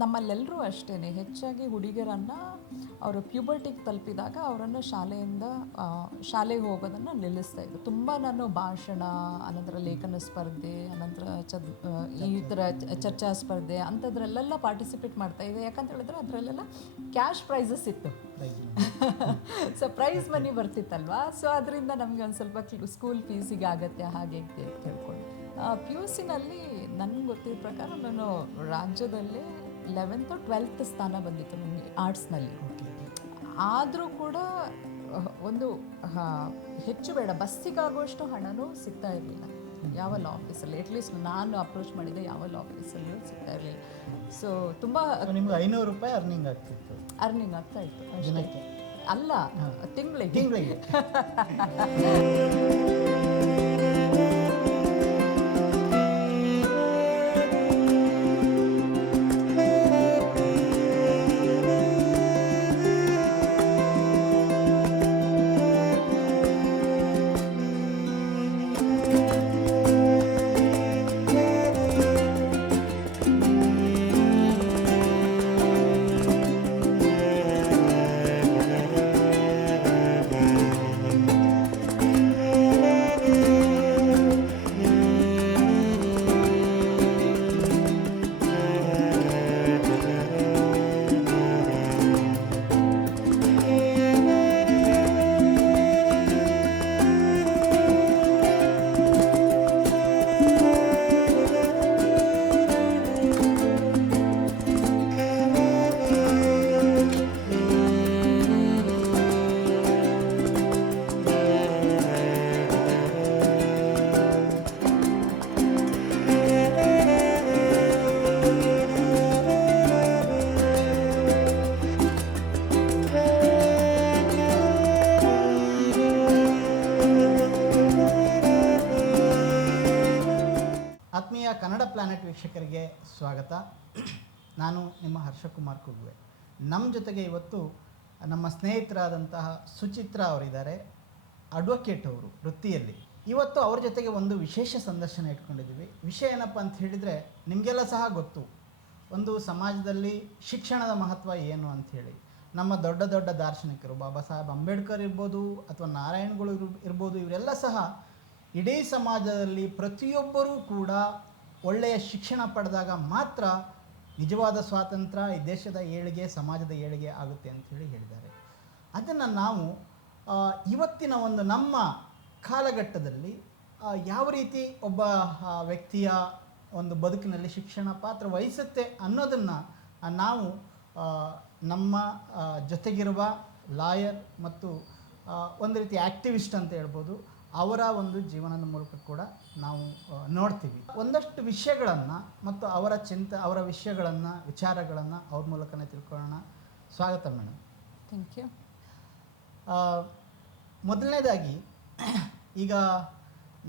ನಮ್ಮಲ್ಲೆಲ್ಲರೂ ಅಷ್ಟೇ ಹೆಚ್ಚಾಗಿ ಹುಡುಗಿಯರನ್ನು ಅವರು ಪ್ಯೂಬರ್ಟಿಗೆ ತಲುಪಿದಾಗ ಅವರನ್ನು ಶಾಲೆಗೆ ಹೋಗೋದನ್ನು ನಿಲ್ಲಿಸ್ತಾಯಿದ್ರು. ತುಂಬ ನಾನು ಭಾಷಣ, ಅನಂತರ ಲೇಖನ ಸ್ಪರ್ಧೆ, ಅನಂತರ ಈ ಥರ ಚರ್ಚಾ ಸ್ಪರ್ಧೆ ಅಂಥದ್ರಲ್ಲೆಲ್ಲ ಪಾರ್ಟಿಸಿಪೇಟ್ ಮಾಡ್ತಾಯಿದ್ದೆ. ಯಾಕಂತ ಹೇಳಿದ್ರೆ ಅದರಲ್ಲೆಲ್ಲ ಕ್ಯಾಶ್ ಪ್ರೈಸಸ್ ಇತ್ತು. ಸೊ ಪ್ರೈಸ್ ಮನಿ ಬರ್ತಿತ್ತಲ್ವ. ಸೊ ಅದರಿಂದ ನಮಗೆ ಒಂದು ಸ್ವಲ್ಪ ಸ್ಕೂಲ್ ಫೀಸಿಗೆ ಆಗತ್ತೆ ಹಾಗೆ ಕೇಳ್ಕೊಂಡು ಪಿ ಯು ಸಿನಲ್ಲಿ ನನಗೆ ಗೊತ್ತಿದ್ದ ಪ್ರಕಾರ ನಾನು ರಾಜ್ಯದಲ್ಲೇ 11th or 12th ಸ್ಥಾನ ಬಂದಿತ್ತು ನನಗೆ ಆರ್ಟ್ಸ್ನಲ್ಲಿ. ಆದರೂ ಕೂಡ ಒಂದು ಹೆಚ್ಚು ಬೇಡ ಬಸ್ಸಿಗಾಗುವಷ್ಟು ಹಣನೂ ಸಿಗ್ತಾ ಇರಲಿಲ್ಲ ಯಾವ ಲಾ ಆಫೀಸಲ್ಲಿ. ಅಟ್ಲೀಸ್ಟ್ ನಾನು ಅಪ್ರೋಚ್ ಮಾಡಿದ್ದೆ ಯಾವ ಲಾ ಆಫೀಸಲ್ಲೂ ಸಿಗ್ತಾ ಇರಲಿಲ್ಲ. ಸೊ ತುಂಬ ನಿಮ್ಗೆ 500 ರೂಪಾಯಿ ಅರ್ನಿಂಗ್ ಆಗ್ತಾ ಇತ್ತು ಅಷ್ಟೇ. ಅಲ್ಲ, ತಿಂಗಳಿಗೆ. ಆತ್ಮೀಯ ಕನ್ನಡ ಪ್ಲಾನೆಟ್ ವೀಕ್ಷಕರಿಗೆ ಸ್ವಾಗತ. ನಾನು ನಿಮ್ಮ ಹರ್ಷಕುಮಾರ್ ಕುಗ್ವೆ. ನಮ್ಮ ಜೊತೆಗೆ ಇವತ್ತು ನಮ್ಮ ಸ್ನೇಹಿತರಾದಂತಹ ಸುಚಿತ್ರಾ ಅವರಿದ್ದಾರೆ, ಅಡ್ವೊಕೇಟ್ ಅವರು ವೃತ್ತಿಯಲ್ಲಿ. ಇವತ್ತು ಅವ್ರ ಜೊತೆಗೆ ಒಂದು ವಿಶೇಷ ಸಂದರ್ಶನ ಇಟ್ಕೊಂಡಿದ್ದೀವಿ. ವಿಷಯ ಏನಪ್ಪ ಅಂತ ಹೇಳಿದರೆ, ನಿಮಗೆಲ್ಲ ಸಹ ಗೊತ್ತು ಒಂದು ಸಮಾಜದಲ್ಲಿ ಶಿಕ್ಷಣದ ಮಹತ್ವ ಏನು ಅಂಥೇಳಿ. ನಮ್ಮ ದೊಡ್ಡ ದೊಡ್ಡ ದಾರ್ಶನಿಕರು, ಬಾಬಾ ಸಾಹೇಬ್ ಅಂಬೇಡ್ಕರ್ ಇರ್ಬೋದು ಅಥವಾ ನಾರಾಯಣಗಳು ಇರ್ಬೋದು, ಇವರೆಲ್ಲ ಸಹ ಇಡೀ ಸಮಾಜದಲ್ಲಿ ಪ್ರತಿಯೊಬ್ಬರೂ ಕೂಡ ಒಳ್ಳೆಯ ಶಿಕ್ಷಣ ಪಡೆದಾಗ ಮಾತ್ರ ನಿಜವಾದ ಸ್ವಾತಂತ್ರ್ಯ, ಈ ದೇಶದ ಏಳಿಗೆ, ಸಮಾಜದ ಏಳಿಗೆ ಆಗುತ್ತೆ ಅಂಥೇಳಿ ಹೇಳಿದ್ದಾರೆ. ಅದನ್ನು ನಾವು ಇವತ್ತಿನ ಒಂದು ನಮ್ಮ ಕಾಲಘಟ್ಟದಲ್ಲಿ ಯಾವ ರೀತಿ ಒಬ್ಬ ವ್ಯಕ್ತಿಯ ಒಂದು ಬದುಕಿನಲ್ಲಿ ಶಿಕ್ಷಣ ಪಾತ್ರ ವಹಿಸುತ್ತೆ ಅನ್ನೋದನ್ನು ನಾವು ನಮ್ಮ ಜೊತೆಗಿರುವ ಲಾಯರ್ ಮತ್ತು ಒಂದು ರೀತಿ ಆ್ಯಕ್ಟಿವಿಸ್ಟ್ ಅಂತ ಹೇಳ್ಬೋದು, ಅವರ ಒಂದು ಜೀವನದ ಮೂಲಕ ಕೂಡ ನಾವು ನೋಡ್ತೀವಿ. ಒಂದಷ್ಟು ವಿಷಯಗಳನ್ನು ಮತ್ತು ಅವರ ವಿಷಯಗಳನ್ನು, ವಿಚಾರಗಳನ್ನು ಅವ್ರ ಮೂಲಕನೇ ತಿಳ್ಕೊಳ್ಳೋಣ. ಸ್ವಾಗತ ಮೇಡಮ್. Thank you. ಮೊದಲನೇದಾಗಿ, ಈಗ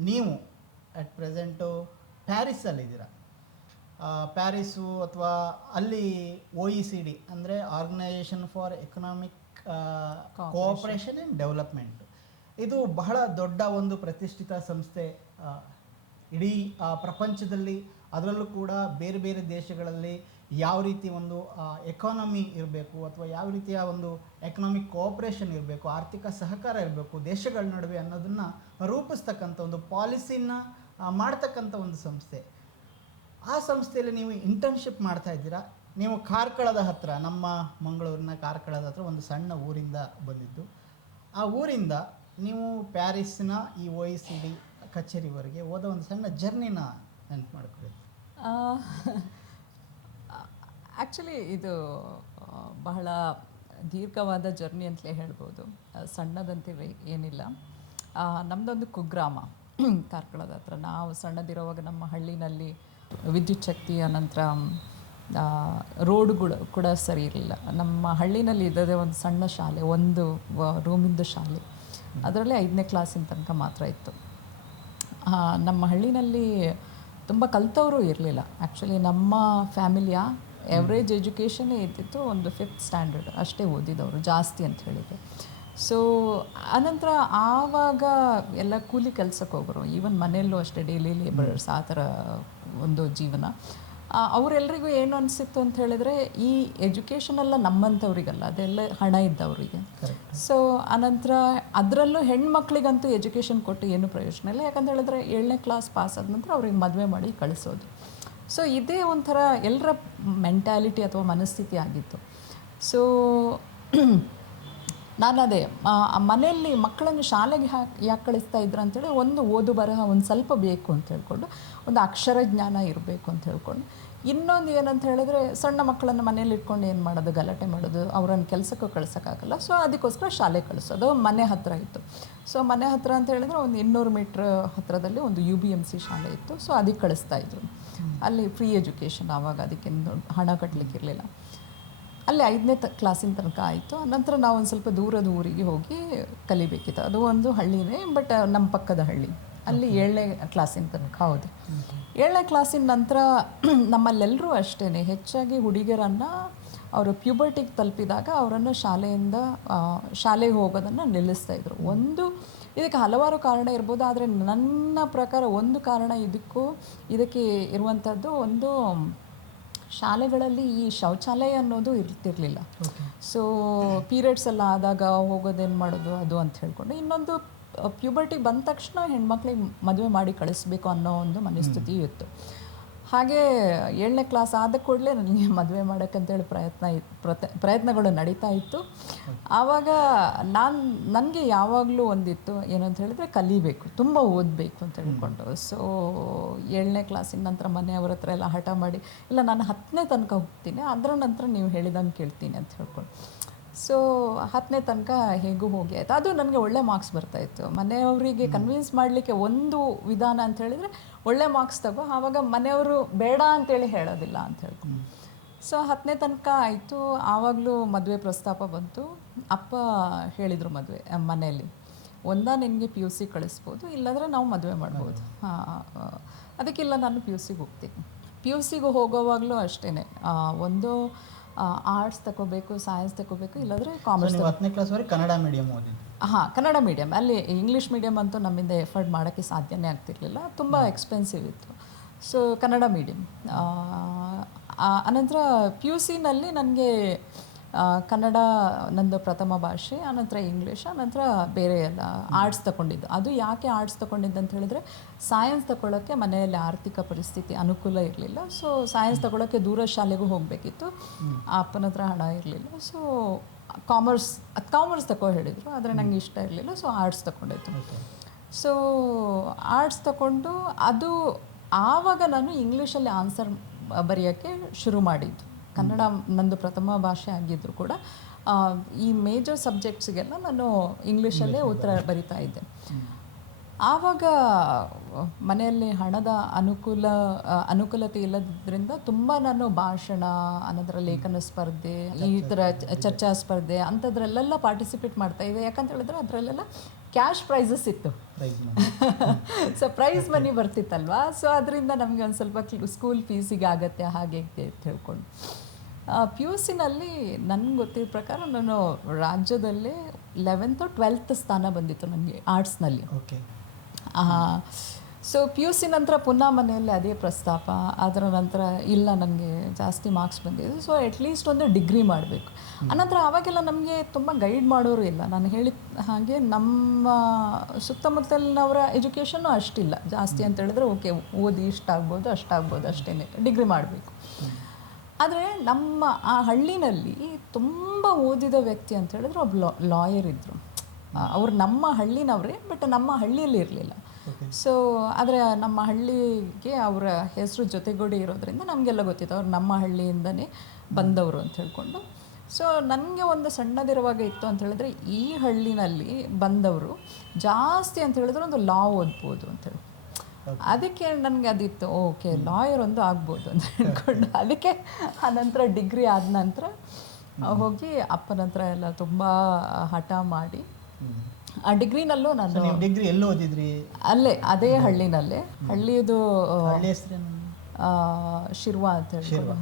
ನೀವು ಅಟ್ ಪ್ರೆಸೆಂಟು ಪ್ಯಾರಿಸಲ್ಲಿದ್ದೀರಾ. ಪ್ಯಾರಿಸು ಅಥವಾ ಅಲ್ಲಿ OECD ಅಂದರೆ organisation for economic cooperation and development, ಇದು ಬಹಳ ದೊಡ್ಡ ಒಂದು ಪ್ರತಿಷ್ಠಿತ ಸಂಸ್ಥೆ ಇಡೀ ಪ್ರಪಂಚದಲ್ಲಿ. ಅದರಲ್ಲೂ ಕೂಡ ಬೇರೆ ಬೇರೆ ದೇಶಗಳಲ್ಲಿ ಯಾವ ರೀತಿ ಒಂದು ಎಕಾನಮಿ ಇರಬೇಕು ಅಥವಾ ಯಾವ ರೀತಿಯ ಒಂದು ಎಕನಾಮಿಕ್ ಕೋಆಪರೇಷನ್ ಇರಬೇಕು, ಆರ್ಥಿಕ ಸಹಕಾರ ಇರಬೇಕು ದೇಶಗಳ ನಡುವೆ ಅನ್ನೋದನ್ನು ರೂಪಿಸ್ತಕ್ಕಂಥ ಒಂದು ಪಾಲಿಸಿನ ಮಾಡ್ತಕ್ಕಂಥ ಒಂದು ಸಂಸ್ಥೆ. ಆ ಸಂಸ್ಥೆಯಲ್ಲಿ ನೀವು ಇಂಟರ್ನ್ಶಿಪ್ ಮಾಡ್ತಾ ಇದ್ದೀರಾ. ನೀವು ಕಾರ್ಕಳದ ಹತ್ತಿರ, ನಮ್ಮ ಮಂಗಳೂರಿನ ಕಾರ್ಕಳದ ಹತ್ರ ಒಂದು ಸಣ್ಣ ಊರಿಂದ ಬಂದಿದ್ದು. ಆ ಊರಿಂದ ನೀವು ಪ್ಯಾರಿಸ್ನ ಈ OECD ಕಚೇರಿವರೆಗೆ ಹೋದ ಒಂದು ಸಣ್ಣ ಜರ್ನಿನ ನೆನಪು ಮಾಡಿಕೊಳ್ಳಿ. ಆ್ಯಕ್ಚುಲಿ ಇದು ಬಹಳ ದೀರ್ಘವಾದ ಜರ್ನಿ ಅಂತಲೇ ಹೇಳ್ಬೋದು, ಸಣ್ಣದಂತೀವಿ ಏನಿಲ್ಲ. ನಮ್ಮದೊಂದು ಕುಗ್ರಾಮ ಕಾರ್ಕಳದ ಹತ್ರ. ನಾವು ಸಣ್ಣದಿರೋವಾಗ ನಮ್ಮ ಹಳ್ಳಿನಲ್ಲಿ ವಿದ್ಯುತ್ ಶಕ್ತಿ, ಅನಂತರ ರೋಡ್ಗಳು ಕೂಡ ಸರಿ ಇರಲಿಲ್ಲ. ನಮ್ಮ ಹಳ್ಳಿನಲ್ಲಿ ಇದ್ದದೇ ಒಂದು ಸಣ್ಣ ಶಾಲೆ, ಒಂದು ರೂಮಿಂದು ಶಾಲೆ. ಅದರಲ್ಲಿ 5ನೇ ಕ್ಲಾಸಿನ ತನಕ ಮಾತ್ರ ಇತ್ತು. ನಮ್ಮ ಹಳ್ಳಿನಲ್ಲಿ ತುಂಬ ಕಲಿತವರು ಇರಲಿಲ್ಲ. ಆ್ಯಕ್ಚುಲಿ ನಮ್ಮ ಫ್ಯಾಮಿಲಿಯ ಎವ್ರೇಜ್ ಎಜುಕೇಷನ್ನೇ ಇದ್ದಿತ್ತು ಒಂದು 5th ಸ್ಟ್ಯಾಂಡರ್ಡ್ ಅಷ್ಟೇ ಓದಿದವರು, ಜಾಸ್ತಿ ಅಂತ ಹೇಳಿದರೆ. ಸೊ ಅನಂತರ ಆವಾಗ ಎಲ್ಲ ಕೂಲಿ ಕೆಲಸಕ್ಕೆ ಹೋಗೋರು. ಈವನ್ ಮನೆಯಲ್ಲೂ ಅಷ್ಟೇ ಡೈಲಿ ಲೇಬರ್ಸ್, ಆ ಥರ ಒಂದು ಜೀವನ. ಅವರೆಲ್ಲರಿಗೂ ಏನು ಅನಿಸಿತ್ತು ಅಂತ ಹೇಳಿದ್ರೆ, ಈ ಎಜುಕೇಷನ್ ಎಲ್ಲ ನಮ್ಮಂಥವ್ರಿಗಲ್ಲ, ಅದೆಲ್ಲ ಹಣ ಇದ್ದವರಿಗೆ. ಸೊ ಅನಂತರ ಅದರಲ್ಲೂ ಹೆಣ್ಮಕ್ಳಿಗಂತೂ ಎಜುಕೇಷನ್ ಕೊಟ್ಟು ಏನೂ ಪ್ರಯೋಜನ ಇಲ್ಲ. ಯಾಕಂತ ಹೇಳಿದ್ರೆ 7ನೇ ಕ್ಲಾಸ್ ಪಾಸ್ ಆದ ನಂತರ ಅವ್ರಿಗೆ ಮದುವೆ ಮಾಡಿ ಕಳಿಸೋದು. ಸೊ ಇದೇ ಒಂಥರ ಎಲ್ಲರ ಮೆಂಟ್ಯಾಲಿಟಿ ಅಥವಾ ಮನಸ್ಥಿತಿ ಆಗಿತ್ತು. ಸೊ ನಾನು ಅದೇ ಮನೆಯಲ್ಲಿ ಮಕ್ಕಳನ್ನು ಶಾಲೆಗೆ ಯಾಕೆ ಕಳಿಸ್ತಾ ಇದ್ರು ಅಂತೇಳಿ, ಒಂದು ಓದು ಬರಹ ಒಂದು ಸ್ವಲ್ಪ ಬೇಕು ಅಂತ ಹೇಳ್ಕೊಂಡು, ಒಂದು ಅಕ್ಷರ ಜ್ಞಾನ ಇರಬೇಕು ಅಂತ ಹೇಳ್ಕೊಂಡು, ಇನ್ನೊಂದು ಏನಂತ ಹೇಳಿದ್ರೆ ಸಣ್ಣ ಮಕ್ಕಳನ್ನು ಮನೇಲಿ ಇಟ್ಕೊಂಡು ಏನು ಮಾಡೋದು, ಗಲಾಟೆ ಮಾಡೋದು, ಅವರನ್ನು ಕೆಲಸಕ್ಕೂ ಕಳ್ಸೋಕ್ಕಾಗಲ್ಲ. ಸೊ ಅದಕ್ಕೋಸ್ಕರ ಶಾಲೆ ಕಳಿಸೋದು. ಮನೆ ಹತ್ತಿರ ಇತ್ತು. ಸೊ ಮನೆ ಹತ್ತಿರ ಅಂತ ಹೇಳಿದ್ರೆ ಒಂದು 200 ಮೀಟ್ರ್ ಹತ್ತಿರದಲ್ಲಿ ಒಂದು UBMC ಶಾಲೆ ಇತ್ತು. ಸೊ ಅದಕ್ಕೆ ಕಳಿಸ್ತಾಯಿದ್ರು. ಅಲ್ಲಿ ಫ್ರೀ ಎಜುಕೇಷನ್. ಆವಾಗ ಅದಕ್ಕೇನು ಹಣ ಕಟ್ಟಲಿಕ್ಕಿರಲಿಲ್ಲ. ಅಲ್ಲಿ 5ನೇ ಕ್ಲಾಸಿನ ತನಕ ಆಯಿತು. ನಂತರ ನಾವು ಒಂದು ಸ್ವಲ್ಪ ದೂರದ ಊರಿಗೆ ಹೋಗಿ ಕಲಿಬೇಕಿತ್ತು. ಅದು ಒಂದು ಹಳ್ಳಿನೇ, ಬಟ್ ನಮ್ಮ ಪಕ್ಕದ ಹಳ್ಳಿ. ಅಲ್ಲಿ 7ನೇ ಕ್ಲಾಸಿನ ತನಕ. ಹೌದು, 7ನೇ ಕ್ಲಾಸಿನ ನಂತರ ನಮ್ಮಲ್ಲೆಲ್ಲರೂ ಅಷ್ಟೇ, ಹೆಚ್ಚಾಗಿ ಹುಡುಗಿಯರನ್ನು ಅವರು ಪ್ಯೂಬರ್ಟಿಗೆ ತಲುಪಿದಾಗ ಅವರನ್ನು ಶಾಲೆಗೆ ಹೋಗೋದನ್ನು ನಿಲ್ಲಿಸ್ತಾಯಿದ್ರು. ಇದಕ್ಕೆ ಹಲವಾರು ಕಾರಣ ಇರ್ಬೋದು, ಆದರೆ ನನ್ನ ಪ್ರಕಾರ ಒಂದು ಕಾರಣ ಇದಕ್ಕೆ ಇರುವಂಥದ್ದು, ಒಂದು ಶಾಲೆಗಳಲ್ಲಿ ಈ ಶೌಚಾಲಯ ಅನ್ನೋದು ಇರ್ತಿರಲಿಲ್ಲ. ಸೊ ಪೀರಿಯಡ್ಸ್ ಎಲ್ಲ ಆದಾಗ ಹೋಗೋದೇನು ಮಾಡೋದು ಅದು ಅಂತ ಹೇಳ್ಕೊಂಡು, ಇನ್ನೊಂದು ಪ್ಯೂಬರ್ಟಿ ಬಂದ ತಕ್ಷಣ ಹೆಣ್ಮಕ್ಳಿಗೆ ಮದುವೆ ಮಾಡಿ ಕಳಿಸ್ಬೇಕು ಅನ್ನೋ ಒಂದು ಮನಸ್ಥಿತಿಯೂ ಇತ್ತು. ಹಾಗೆ 7ನೇ ಕ್ಲಾಸ್ ಆದ ಕೂಡಲೇ ನನಗೆ ಮದುವೆ ಮಾಡೋಕ್ಕಂತೇಳಿ ಪ್ರಯತ್ನಗಳು ನಡೀತಾ ಇತ್ತು. ಆವಾಗ ನನಗೆ ಯಾವಾಗಲೂ ಒಂದಿತ್ತು, ಏನಂತ ಹೇಳಿದ್ರೆ ಕಲಿಬೇಕು, ತುಂಬ ಓದಬೇಕು ಅಂತ ಹೇಳ್ಕೊಂಡು. ಸೊ 7ನೇ ಕ್ಲಾಸಿನ ನಂತರ ಮನೆಯವ್ರ ಹತ್ರ ಎಲ್ಲ ಹಠ ಮಾಡಿ, ಇಲ್ಲ ನಾನು 10ನೇ ತನಕ ಹೋಗ್ತೀನಿ, ಅದರ ನಂತರ ನೀವು ಹೇಳಿದಂಗೆ ಕೇಳ್ತೀನಿ ಅಂತ ಹೇಳ್ಕೊಂಡು. ಸೊ 10ನೇ ತನಕ ಹೇಗೂ ಹೋಗಿ ಆಯಿತು. ಅದು ನನಗೆ ಒಳ್ಳೆ ಮಾರ್ಕ್ಸ್ ಬರ್ತಾಯಿತ್ತು. ಮನೆಯವರಿಗೆ ಕನ್ವಿನ್ಸ್ ಮಾಡಲಿಕ್ಕೆ ಒಂದು ವಿಧಾನ ಅಂತ ಹೇಳಿದರೆ, ಒಳ್ಳೆ ಮಾರ್ಕ್ಸ್ ತಗೋ, ಆವಾಗ ಮನೆಯವರು ಬೇಡ ಅಂತೇಳಿ ಹೇಳೋದಿಲ್ಲ ಅಂತ ಹೇಳ್ಕೊಂಡು. ಸೊ 10ನೇ ತನಕ ಆಯಿತು. ಆವಾಗಲೂ ಮದುವೆ ಪ್ರಸ್ತಾಪ ಬಂತು. ಅಪ್ಪ ಹೇಳಿದರು ಮನೆಯಲ್ಲಿ, ನಿನಗೆ PUC ಕಳಿಸ್ಬೋದು, ಇಲ್ಲಾಂದರೆ ನಾವು ಮದುವೆ ಮಾಡ್ಬೋದು. ಅದಕ್ಕಿಲ್ಲ, ನಾನು PUCಗೆ ಹೋಗ್ತೀನಿ. PUCಗೆ ಹೋಗೋವಾಗಲೂ ಅಷ್ಟೇ, ಒಂದು ಆರ್ಟ್ಸ್ ತಗೋಬೇಕು, ಸೈನ್ಸ್ ತಗೋಬೇಕು, ಇಲ್ಲಾಂದರೆ ಕಾಮರ್ಸ್. 10ನೇ ಕ್ಲಾಸ್ವರೆಗೆ ಕನ್ನಡ ಮೀಡಿಯಮ್ ಓದಿದ್ದು? ಕನ್ನಡ ಮೀಡಿಯಮ್. ಅಲ್ಲಿ ಇಂಗ್ಲೀಷ್ ಮೀಡಿಯಮ್ ಅಂತೂ ನಮ್ಮಿಂದ ಎಫರ್ಟ್ ಮಾಡೋಕ್ಕೆ ಸಾಧ್ಯನೇ ಆಗ್ತಿರ್ಲಿಲ್ಲ, ತುಂಬ ಎಕ್ಸ್ಪೆನ್ಸಿವ್ ಇತ್ತು. So Kannada medium. ಅನಂತರ PUCನಲ್ಲಿ ನನಗೆ ಕನ್ನಡ ನಂದು ಪ್ರಥಮ ಭಾಷೆ, ಆನಂತರ ಇಂಗ್ಲೀಷ್, ಆನಂತರ ಬೇರೆ ಎಲ್ಲ ಆರ್ಟ್ಸ್ ತಗೊಂಡಿದ್ದು. ಅದು ಯಾಕೆ ಆರ್ಟ್ಸ್ ತಗೊಂಡಿದ್ದು ಅಂತ ಹೇಳಿದ್ರೆ, ಸೈನ್ಸ್ ತಗೊಳ್ಳೋಕ್ಕೆ ಮನೆಯಲ್ಲಿ ಆರ್ಥಿಕ ಪರಿಸ್ಥಿತಿ ಅನುಕೂಲ ಇರಲಿಲ್ಲ. ಸೊ ಸೈನ್ಸ್ ತಗೊಳ್ಳೋಕ್ಕೆ ದೂರ ಶಾಲೆಗೂ ಹೋಗಬೇಕಿತ್ತು, ಅಪ್ಪನ ಹತ್ರ ಹಣ ಇರಲಿಲ್ಲ. ಸೊ ಕಾಮರ್ಸ್ ತಗೋ ಹೇಳಿದರು, ಆದರೆ ನನಗೆ ಇಷ್ಟ ಇರಲಿಲ್ಲ. ಸೊ ಆರ್ಟ್ಸ್ ತಗೊಂಡಿದ್ದು. ಸೊ ಆರ್ಟ್ಸ್ ತಗೊಂಡು ಅದು ಆವಾಗ ನಾನು ಇಂಗ್ಲೀಷಲ್ಲಿ ಆನ್ಸರ್ ಬರೆಯೋಕ್ಕೆ ಶುರು ಮಾಡಿದ್ದು. ಕನ್ನಡ ನಂದು ಪ್ರಥಮ ಭಾಷೆ ಆಗಿದ್ದರೂ ಕೂಡ ಈ ಮೇಜರ್ ಸಬ್ಜೆಕ್ಟ್ಸ್ಗೆಲ್ಲ ನಾನು ಇಂಗ್ಲೀಷಲ್ಲೇ ಉತ್ತರ ಬರಿತಾ ಇದ್ದೆ. ಆವಾಗ ಮನೆಯಲ್ಲಿ ಹಣದ ಅನುಕೂಲತೆ ಇಲ್ಲದ್ರಿಂದ ತುಂಬ ನಾನು ಭಾಷಣ, ಅನಂತರ ಲೇಖನ ಸ್ಪರ್ಧೆ, ಈ ಥರ ಚರ್ಚಾ ಸ್ಪರ್ಧೆ ಅಂಥದ್ರಲ್ಲೆಲ್ಲ ಪಾರ್ಟಿಸಿಪೇಟ್ ಮಾಡ್ತಾಯಿದ್ದೆ. ಯಾಕಂತ ಹೇಳಿದ್ರೆ ಅದರಲ್ಲೆಲ್ಲ ಕ್ಯಾಶ್ ಪ್ರೈಸಸ್ ಇತ್ತು. ಸೊ ಪ್ರೈಸ್ ಮನಿ ಬರ್ತಿತ್ತಲ್ವಾ. ಸೊ ಅದರಿಂದ ನಮಗೆ ಒಂದು ಸ್ವಲ್ಪ ಸ್ಕೂಲ್ ಫೀಸಿಗೆ ಆಗತ್ತೆ, ಹಾಗೆ ಅಂತ ಹೇಳ್ಕೊಂಡು. PUCನಲ್ಲಿ ನನಗೆ ಗೊತ್ತಿದ್ದ ಪ್ರಕಾರ ನಾನು ರಾಜ್ಯದಲ್ಲೇ 11th or 12th ಸ್ಥಾನ ಬಂದಿತ್ತು ನನಗೆ ಆರ್ಟ್ಸ್ನಲ್ಲಿ. ಓಕೆ. ಸೊ PUC ನಂತರ ಪುನಃ ಮನೆಯಲ್ಲಿ ಅದೇ ಪ್ರಸ್ತಾಪ. ಅದರ ನಂತರ ಇಲ್ಲ, ನನಗೆ ಜಾಸ್ತಿ ಮಾರ್ಕ್ಸ್ ಬಂದಿದೆ, ಸೊ ಅಟ್ಲೀಸ್ಟ್ ಒಂದು ಡಿಗ್ರಿ ಮಾಡಬೇಕು. ಅನಂತರ ಆವಾಗೆಲ್ಲ ನಮಗೆ ತುಂಬ ಗೈಡ್ ಮಾಡೋರು ಇಲ್ಲ. ನಾನು ಹೇಳಿದ ಹಾಗೆ ನಮ್ಮ ಸುತ್ತಮುತ್ತಲಿನವರ ಎಜುಕೇಷನ್ನು ಅಷ್ಟಿಲ್ಲ ಜಾಸ್ತಿ ಅಂತ ಹೇಳಿದ್ರೆ, ಓಕೆ ಓದಿ ಇಷ್ಟಾಗ್ಬೋದು ಅಷ್ಟೇ, ಡಿಗ್ರಿ ಮಾಡಬೇಕು. ಆದರೆ ನಮ್ಮ ಆ ಹಳ್ಳಿನಲ್ಲಿ ತುಂಬ ಓದಿದ ವ್ಯಕ್ತಿ ಅಂತ ಹೇಳಿದ್ರೆ ಒಬ್ಬ ಲಾಯರ್ ಇದ್ದರು. ಅವ್ರು ನಮ್ಮ ಹಳ್ಳಿನವರೇ, ಬಟ್ ನಮ್ಮ ಹಳ್ಳಿಯಲ್ಲಿ ಇರಲಿಲ್ಲ. ಸೊ ಆದರೆ ನಮ್ಮ ಹಳ್ಳಿಗೆ ಅವರ ಹೆಸರು ಜೊತೆಗೂಡಿ ಇರೋದ್ರಿಂದ ನಮಗೆಲ್ಲ ಗೊತ್ತಿತ್ತು ಅವ್ರು ನಮ್ಮ ಹಳ್ಳಿಯಿಂದನೇ ಬಂದವರು ಅಂತ ಹೇಳ್ಕೊಂಡು. ಸೊ ನನಗೆ ಒಂದು ಸಣ್ಣದಿರುವಾಗ ಇತ್ತು ಅಂತ ಹೇಳಿದ್ರೆ, ಈ ಹಳ್ಳಿನಲ್ಲಿ ಬಂದವರು ಜಾಸ್ತಿ ಅಂತ ಹೇಳಿದ್ರೆ ಒಂದು ಲಾ ಓದ್ಬೋದು ಅಂತೇಳಿ. ಅದಕ್ಕೆ ನನಗೆ ಅದಿತ್ತು, ಓಕೆ ಲಾಯರ್ ಒಂದು ಆಗ್ಬೋದು ಅಂತ ಹೇಳ್ಕೊಂಡು. ಅದಕ್ಕೆ ಆನಂತರ ಡಿಗ್ರಿ ಆದ ನಂತರ ಹೋಗಿ ಅಪ್ಪನ ಹತ್ರ ಎಲ್ಲ ತುಂಬ ಹಠ ಮಾಡಿ ಆ ಡಿಗ್ರಿನಲ್ಲೂ ನಾನು ಡಿಗ್ರಿ ಎಲ್ಲಿ ಓದಿದ್ರಿ? ಅದೇ ಹಳ್ಳಿನಲ್ಲೇ. ಹಳ್ಳಿಯದು ಶಿರ್ವಾ ಅಂತ ಹೇಳ್ಕೊಂಡು,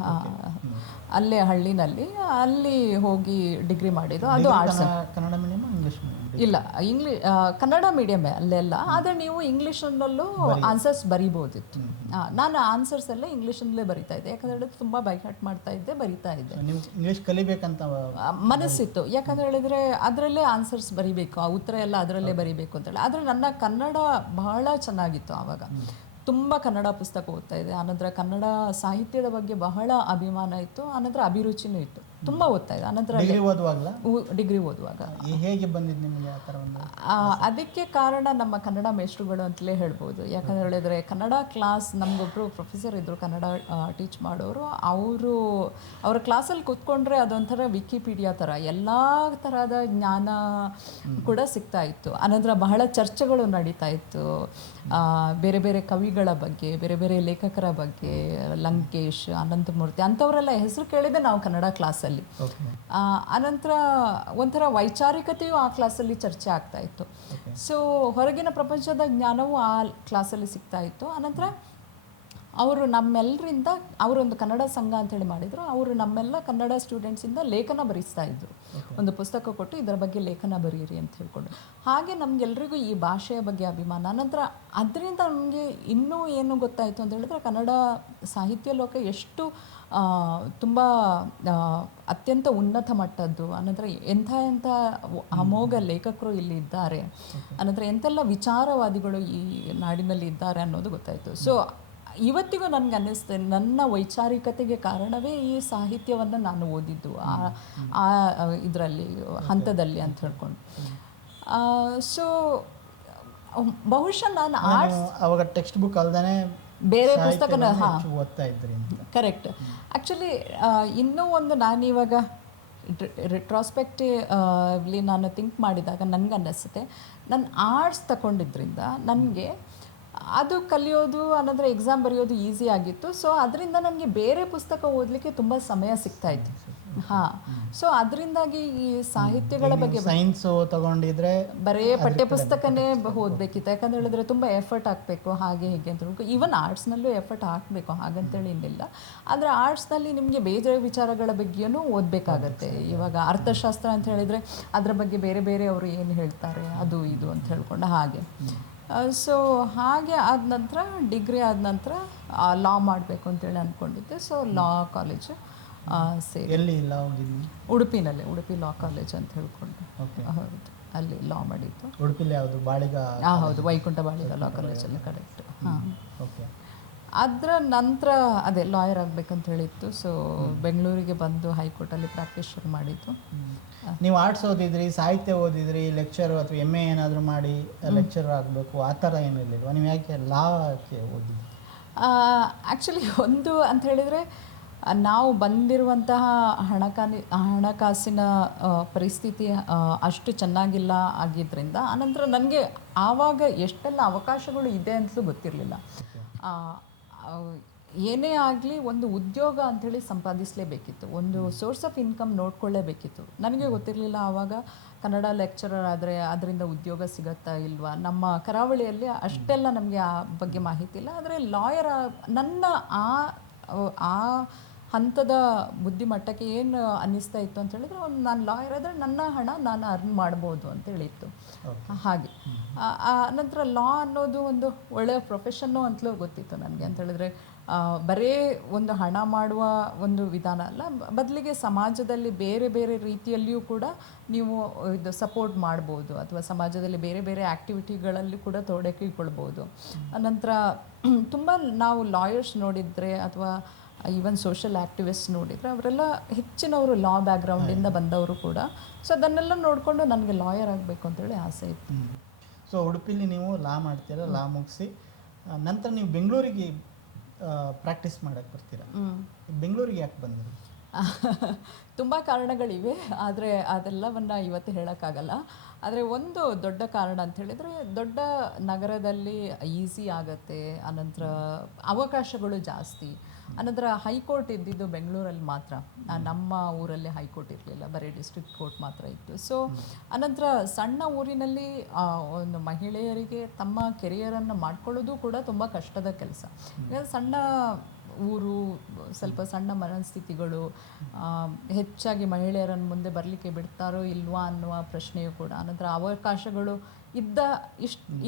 ಅಲ್ಲೇ ಹಳ್ಳಿನಲ್ಲಿ ಅಲ್ಲಿ ಹೋಗಿ ಡಿಗ್ರಿ ಮಾಡಿದ್ದು. ಅದು arts. Kannada medium, English medium? ಇಲ್ಲ, ಕನ್ನಡ ಮೀಡಿಯಮೇ ಅಲ್ಲೆಲ್ಲ. ಆದರೆ ನೀವು ಇಂಗ್ಲೀಷನ್ನಲ್ಲೂ ಆನ್ಸರ್ಸ್ ಬರಿಬೋದಿತ್ತು. ನಾನು ಆನ್ಸರ್ಸ್ ಎಲ್ಲ ಇಂಗ್ಲೀಷಲ್ಲೇ ಬರಿತಾ ಇದ್ದೆ, ಯಾಕಂದ್ರೆ ಹೇಳಿದ್ರೆ ತುಂಬ ಬೈಹಾಟ್ ಮಾಡ್ತಾ ಇದ್ದೆ, ಬರಿತಾ ಇದ್ದೆ. ನೀವು ಇಂಗ್ಲೀಷ್ ಕಲಿಬೇಕಂತ ಮನಸ್ಸಿತ್ತು, ಯಾಕಂದ್ರೆ ಹೇಳಿದ್ರೆ ಅದರಲ್ಲೇ ಆನ್ಸರ್ಸ್ ಬರಿಬೇಕು, ಆ ಉತ್ತರ ಎಲ್ಲ ಅದರಲ್ಲೇ ಬರಿಬೇಕು ಅಂತೇಳಿ. ಆದರೆ ನನ್ನ ಕನ್ನಡ ಬಹಳ ಚೆನ್ನಾಗಿತ್ತು ಆವಾಗ, ತುಂಬ ಕನ್ನಡ ಪುಸ್ತಕ ಓದ್ತಾ ಇದ್ದೆ. ಆನಂತರ ಕನ್ನಡ ಸಾಹಿತ್ಯದ ಬಗ್ಗೆ ಬಹಳ ಅಭಿಮಾನ ಇತ್ತು, ಆನಂತರ ಅಭಿರುಚಿನೂ ಇತ್ತು, ತುಂಬ ಓದ್ತಾ ಇದ್ದೆ. ಆನಂತರ ಡಿಗ್ರಿ ಓದುವಾಗ ಹೇಗೆ ಬಂದಿದ್ದು ನಿಮಗೆ ಆ ಥರ ಒಂದು? ಅದಕ್ಕೆ ಕಾರಣ ನಮ್ಮ ಕನ್ನಡ ಮೇಷ್ಟ್ರುಗಳು ಅಂತಲೇ ಹೇಳ್ಬೋದು. ಯಾಕಂದ್ರೆ ಹೇಳಿದ್ರೆ ಕನ್ನಡ ಕ್ಲಾಸ್, ನಮಗೊಬ್ಬರು ಪ್ರೊಫೆಸರ್ ಇದ್ದರು ಕನ್ನಡ ಟೀಚ್ ಮಾಡೋರು. ಅವರ ಕ್ಲಾಸಲ್ಲಿ ಕೂತ್ಕೊಂಡ್ರೆ ಅದೊಂಥರ ವಿಕಿಪೀಡಿಯಾ ಥರ ಎಲ್ಲ ಥರದ ಜ್ಞಾನ ಕೂಡ ಸಿಗ್ತಾ ಇತ್ತು. ಅನಂತರ ಬಹಳ ಚರ್ಚೆಗಳು ನಡೀತಾ ಇತ್ತು, ಬೇರೆ ಬೇರೆ ಕವಿಗಳ ಬಗ್ಗೆ, ಬೇರೆ ಬೇರೆ ಲೇಖಕರ ಬಗ್ಗೆ, ಲಂಕೇಶ್, ಅನಂತಮೂರ್ತಿ ಅಂಥವರೆಲ್ಲ ಹೆಸರು ಕೇಳಿದೆ ನಾವು ಕನ್ನಡ ಕ್ಲಾಸಲ್ಲಿ. ಅನಂತರ ಒಂಥರ ವೈಚಾರಿಕತೆಯು ಆ ಕ್ಲಾಸಲ್ಲಿ ಚರ್ಚೆ ಆಗ್ತಾ ಇತ್ತು. ಸೊ ಹೊರಗಿನ ಪ್ರಪಂಚದ ಜ್ಞಾನವೂ ಆ ಕ್ಲಾಸಲ್ಲಿ ಸಿಗ್ತಾ ಇತ್ತು. ಅನಂತರ ಅವರು ನಮ್ಮೆಲ್ಲರಿಂದ, ಅವರೊಂದು ಕನ್ನಡ ಸಂಘ ಅಂತೇಳಿ ಮಾಡಿದರು, ಅವರು ನಮ್ಮೆಲ್ಲ ಕನ್ನಡ ಸ್ಟೂಡೆಂಟ್ಸಿಂದ ಲೇಖನ ಬರೆಸ್ತಾ ಇದ್ರು. ಒಂದು ಪುಸ್ತಕ ಕೊಟ್ಟು ಇದರ ಬಗ್ಗೆ ಲೇಖನ ಬರೀರಿ ಅಂತ ಹೇಳ್ಕೊಂಡು. ಹಾಗೆ ನಮಗೆಲ್ರಿಗೂ ಈ ಭಾಷೆಯ ಬಗ್ಗೆ ಅಭಿಮಾನ. ಅನಂತರ ಅದರಿಂದ ನಮಗೆ ಇನ್ನೂ ಏನು ಗೊತ್ತಾಯಿತು ಅಂತ ಹೇಳಿದ್ರೆ, ಕನ್ನಡ ಸಾಹಿತ್ಯ ಲೋಕ ಎಷ್ಟು ತುಂಬ ಅತ್ಯಂತ ಉನ್ನತ ಮಟ್ಟದ್ದು, ಅನಂತರ ಎಂಥ ಅಮೋಘ ಲೇಖಕರು ಇಲ್ಲಿ ಇದ್ದಾರೆ, ಅನಂತರ ಎಂತೆಲ್ಲ ವಿಚಾರವಾದಿಗಳು ಈ ನಾಡಿನಲ್ಲಿ ಇದ್ದಾರೆ ಅನ್ನೋದು ಗೊತ್ತಾಯಿತು. ಸೊ ಇವತ್ತಿಗೂ ನನಗೆ ಅನ್ನಿಸ್ತೇನೆ, ನನ್ನ ವೈಚಾರಿಕತೆಗೆ ಕಾರಣವೇ ಈ ಸಾಹಿತ್ಯವನ್ನು ನಾನು ಓದಿದ್ದು ಆ ಇದರಲ್ಲಿ ಹಂತದಲ್ಲಿ ಅಂತ ಹೇಳ್ಕೊಂಡು. ಸೊ ಬಹುಶಃ ನಾನು ಅವಾಗ ಟೆಕ್ಸ್ಟ್ ಬುಕ್ ಅಲ್ದೇ ಬೇರೆ ಪುಸ್ತಕನ ಓದ್ತಾ ಇದ್ರಿ? ಕರೆಕ್ಟ್. ಆ್ಯಕ್ಚುಲಿ ಇನ್ನೂ ಒಂದು, ನಾನಿವಾಗ ರಿಟ್ರಾಸ್ಪೆಕ್ಟಿವ್ಲಿ ನಾನು ಥಿಂಕ್ ಮಾಡಿದಾಗ ನನಗೆ ಅನ್ನಿಸುತ್ತೆ, ನಾನು ಆರ್ಟ್ಸ್ ತಗೊಂಡಿದ್ದರಿಂದ ನನಗೆ ಅದು ಕಲಿಯೋದು ಅನ್ನೋದ್ರೆ ಎಕ್ಸಾಮ್ ಬರೆಯೋದು ಈಸಿ ಆಗಿತ್ತು. ಸೊ ಅದರಿಂದ ನನಗೆ ಬೇರೆ ಪುಸ್ತಕ ಓದಲಿಕ್ಕೆ ತುಂಬ ಸಮಯ ಸಿಗ್ತಾಯಿತ್ತು. ಹಾಂ, ಸೊ ಅದರಿಂದಾಗಿ ಈ ಸಾಹಿತ್ಯಗಳ ಬಗ್ಗೆ, ಸೈನ್ಸು ತಗೊಂಡಿದ್ರೆ ಬರೀ ಪಠ್ಯಪುಸ್ತಕನೇ ಓದಬೇಕಿತ್ತು. ಯಾಕಂತ ಹೇಳಿದ್ರೆ ತುಂಬ ಎಫರ್ಟ್ ಹಾಕಬೇಕು, ಹಾಗೆ ಹೀಗೆ ಅಂತ ಹೇಳ್ಬೇಕು. ಈವನ್ ಆರ್ಟ್ಸ್ನಲ್ಲೂ ಎಫರ್ಟ್ ಹಾಕಬೇಕು, ಹಾಗಂತೇಳಿ ಏನಿಲ್ಲ. ಆದರೆ ಆರ್ಟ್ಸ್ನಲ್ಲಿ ನಿಮಗೆ ಬೇರೆ ವಿಚಾರಗಳ ಬಗ್ಗೆಯೂ ಓದಬೇಕಾಗತ್ತೆ. ಇವಾಗ ಅರ್ಥಶಾಸ್ತ್ರ ಅಂತ ಹೇಳಿದರೆ ಅದರ ಬಗ್ಗೆ ಬೇರೆ ಬೇರೆ ಅವರು ಏನು ಹೇಳ್ತಾರೆ, ಅದು ಇದು ಅಂತ ಹೇಳ್ಕೊಂಡು ಹಾಗೆ. ಸೊ ಹಾಗೆ ಆದ ನಂತರ ಡಿಗ್ರಿ ಆದ ನಂತರ ಲಾ ಮಾಡಬೇಕು ಅಂತೇಳಿ ಅಂದ್ಕೊಂಡಿದ್ದೆ. ಸೊ ಲಾ ಕಾಲೇಜು ಸೇರಿ ಉಡುಪಿನಲ್ಲೇ, ಉಡುಪಿ ಲಾ ಕಾಲೇಜ್ ಅಂತ ಹೇಳ್ಕೊಂಡು, ಹೌದು, ಅಲ್ಲಿ ಲಾ ಮಾಡಿದ್ದು. ಉಡುಪಿಲಿ ಯಾವುದು? ಬಾಳಿಗ? ಹೌದು, ವೈಕುಂಠ ಬಾಳಿಗ ಲಾ ಕಾಲೇಜಲ್ಲಿ, ಕರೆಕ್ಟ್. ಹಾಂ, ಓಕೆ. ಅದರ ನಂತರ ಅದೇ ಲಾಯರ್ ಆಗಬೇಕಂತ ಹೇಳಿತ್ತು. ಸೊ ಬೆಂಗಳೂರಿಗೆ ಬಂದು ಹೈಕೋರ್ಟಲ್ಲಿ ಪ್ರಾಕ್ಟೀಸ್ ಶುರು ಮಾಡಿದ್ದು. ನೀವು ಆರ್ಟ್ಸ್ ಓದಿದ್ರಿ, ಸಾಹಿತ್ಯ ಓದಿದ್ರಿ, ಲೆಕ್ಚರ್ ಅಥವಾ MA ಏನಾದರೂ ಮಾಡಿ ಲೆಕ್ಚರ್ ಆಗಬೇಕು ಆ ಥರ ಏನಿರಲಿಲ್ವಾ? ನೀವು ಯಾಕೆ ಲಾಕ್ಕೆ ಓದಿದ್ರಿ? ಆ್ಯಕ್ಚುಲಿ ಒಂದು ಅಂತ ಹೇಳಿದರೆ, ನಾವು ಬಂದಿರುವಂತಹ ಹಣಕಾಸಿನ ಪರಿಸ್ಥಿತಿ ಅಷ್ಟು ಚೆನ್ನಾಗಿಲ್ಲ ಆಗಿದ್ದರಿಂದ, ಆನಂತರ ನನಗೆ ಆವಾಗ ಎಷ್ಟೆಲ್ಲ ಅವಕಾಶಗಳು ಇದೆ ಅಂತಲೂ ಗೊತ್ತಿರಲಿಲ್ಲ. ಏನೇ ಆಗಲಿ ಒಂದು ಉದ್ಯೋಗ ಅಂಥೇಳಿ ಸಂಪಾದಿಸಲೇಬೇಕಿತ್ತು, ಒಂದು ಸೋರ್ಸ್ ಆಫ್ ಇನ್ಕಮ್ ನೋಡ್ಕೊಳ್ಳೇಬೇಕಿತ್ತು. ನನಗೆ ಗೊತ್ತಿರಲಿಲ್ಲ ಆವಾಗ ಕನ್ನಡ ಲೆಕ್ಚರರ್ ಆದರೆ ಅದರಿಂದ ಉದ್ಯೋಗ ಸಿಗತ್ತಾ ಇಲ್ವಾ. ನಮ್ಮ ಕರಾವಳಿಯಲ್ಲಿ ಅಷ್ಟೆಲ್ಲ ನಮಗೆ ಆ ಬಗ್ಗೆ ಮಾಹಿತಿ ಇಲ್ಲ. ಆದರೆ ಲಾಯರ್ ನನ್ನ ಆ ಹಂತದ ಬುದ್ಧಿಮಟ್ಟಕ್ಕೆ ಏನು ಅನ್ನಿಸ್ತಾ ಇತ್ತು ಅಂತ ಹೇಳಿದ್ರೆ, ಒಂದು ನಾನು ಲಾಯರ್ ಆದರೆ ನನ್ನ ಹಣ ನಾನು ಅರ್ನ್ ಮಾಡ್ಬೋದು ಅಂತೇಳಿತ್ತು. ಹಾಗೆ ನಂತರ ಲಾ ಅನ್ನೋದು ಒಂದು ಒಳ್ಳೆಯ ಪ್ರೊಫೆಷನ್ನು ಅಂತಲೂ ಗೊತ್ತಿತ್ತು ನನಗೆ. ಅಂತ ಹೇಳಿದ್ರೆ ಬರೀ ಒಂದು ಹಣ ಮಾಡುವ ಒಂದು ವಿಧಾನ ಅಲ್ಲ, ಬದಲಿಗೆ ಸಮಾಜದಲ್ಲಿ ಬೇರೆ ಬೇರೆ ರೀತಿಯಲ್ಲಿಯೂ ಕೂಡ ನೀವು ಇದು ಸಪೋರ್ಟ್ ಮಾಡ್ಬೋದು, ಅಥವಾ ಸಮಾಜದಲ್ಲಿ ಬೇರೆ ಬೇರೆ ಆ್ಯಕ್ಟಿವಿಟಿಗಳಲ್ಲಿ ಕೂಡ ತೊಡಗಿಕೊಳ್ಬೋದು. ನಂತರ ತುಂಬ ನಾವು ಲಾಯರ್ಸ್ ನೋಡಿದರೆ ಅಥವಾ ಈವನ್ ಸೋಷಲ್ ಆ್ಯಕ್ಟಿವಿಸ್ಟ್ ನೋಡಿದರೆ ಅವರೆಲ್ಲ ಹೆಚ್ಚಿನವರು ಲಾ ಬ್ಯಾಕ್ಗ್ರೌಂಡಿಂದ ಬಂದವರು ಕೂಡ. ಸೊ ಅದನ್ನೆಲ್ಲ ನೋಡಿಕೊಂಡು ನನಗೆ ಲಾಯರ್ ಆಗಬೇಕು ಅಂತೇಳಿ ಆಸೆ ಇತ್ತು. ಸೊ ಉಡುಪಿಲಿ ನೀವು ಲಾ ಮಾಡ್ತೀರಾ, ಲಾ ಮುಗಿಸಿ ನಂತರ ನೀವು ಬೆಂಗಳೂರಿಗೆ ಪ್ರಾಕ್ಟೀಸ್ ಮಾಡೋಕ್ಕೆ ಬರ್ತೀರಾ. ಬೆಂಗಳೂರಿಗೆ ಯಾಕೆ ಬಂದರು? ತುಂಬ ಕಾರಣಗಳಿವೆ, ಆದರೆ ಅದೆಲ್ಲವನ್ನು ಇವತ್ತು ಹೇಳೋಕ್ಕಾಗಲ್ಲ. ಆದರೆ ಒಂದು ದೊಡ್ಡ ಕಾರಣ ಅಂತ ಹೇಳಿದರೆ, ದೊಡ್ಡ ನಗರದಲ್ಲಿ ಈಸಿ ಆಗುತ್ತೆ, ಅನಂತರ ಅವಕಾಶಗಳು ಜಾಸ್ತಿ. ಅನಂತರ ಹೈಕೋರ್ಟ್ ಇದ್ದಿದ್ದು ಬೆಂಗಳೂರಲ್ಲಿ ಮಾತ್ರ, ನಮ್ಮ ಊರಲ್ಲಿ ಹೈಕೋರ್ಟ್ ಇರಲಿಲ್ಲ, ಬರೀ ಡಿಸ್ಟ್ರಿಕ್ಟ್ ಕೋರ್ಟ್ ಮಾತ್ರ ಇತ್ತು. ಸೊ ಅನಂತರ ಸಣ್ಣ ಊರಿನಲ್ಲಿ ಒಂದು ಮಹಿಳೆಯರಿಗೆ ತಮ್ಮ ಕೆರಿಯರನ್ನು ಮಾಡ್ಕೊಳ್ಳೋದು ಕೂಡ ತುಂಬ ಕಷ್ಟದ ಕೆಲಸ. ಸಣ್ಣ ಊರು, ಸ್ವಲ್ಪ ಸಣ್ಣ ಮನಸ್ಥಿತಿಗಳು, ಹೆಚ್ಚಾಗಿ ಮಹಿಳೆಯರನ್ನು ಮುಂದೆ ಬರಲಿಕ್ಕೆ ಬಿಡ್ತಾರೋ ಇಲ್ವಾ ಅನ್ನುವ ಪ್ರಶ್ನೆಯೂ ಕೂಡ. ಅನಂತರ ಅವಕಾಶಗಳು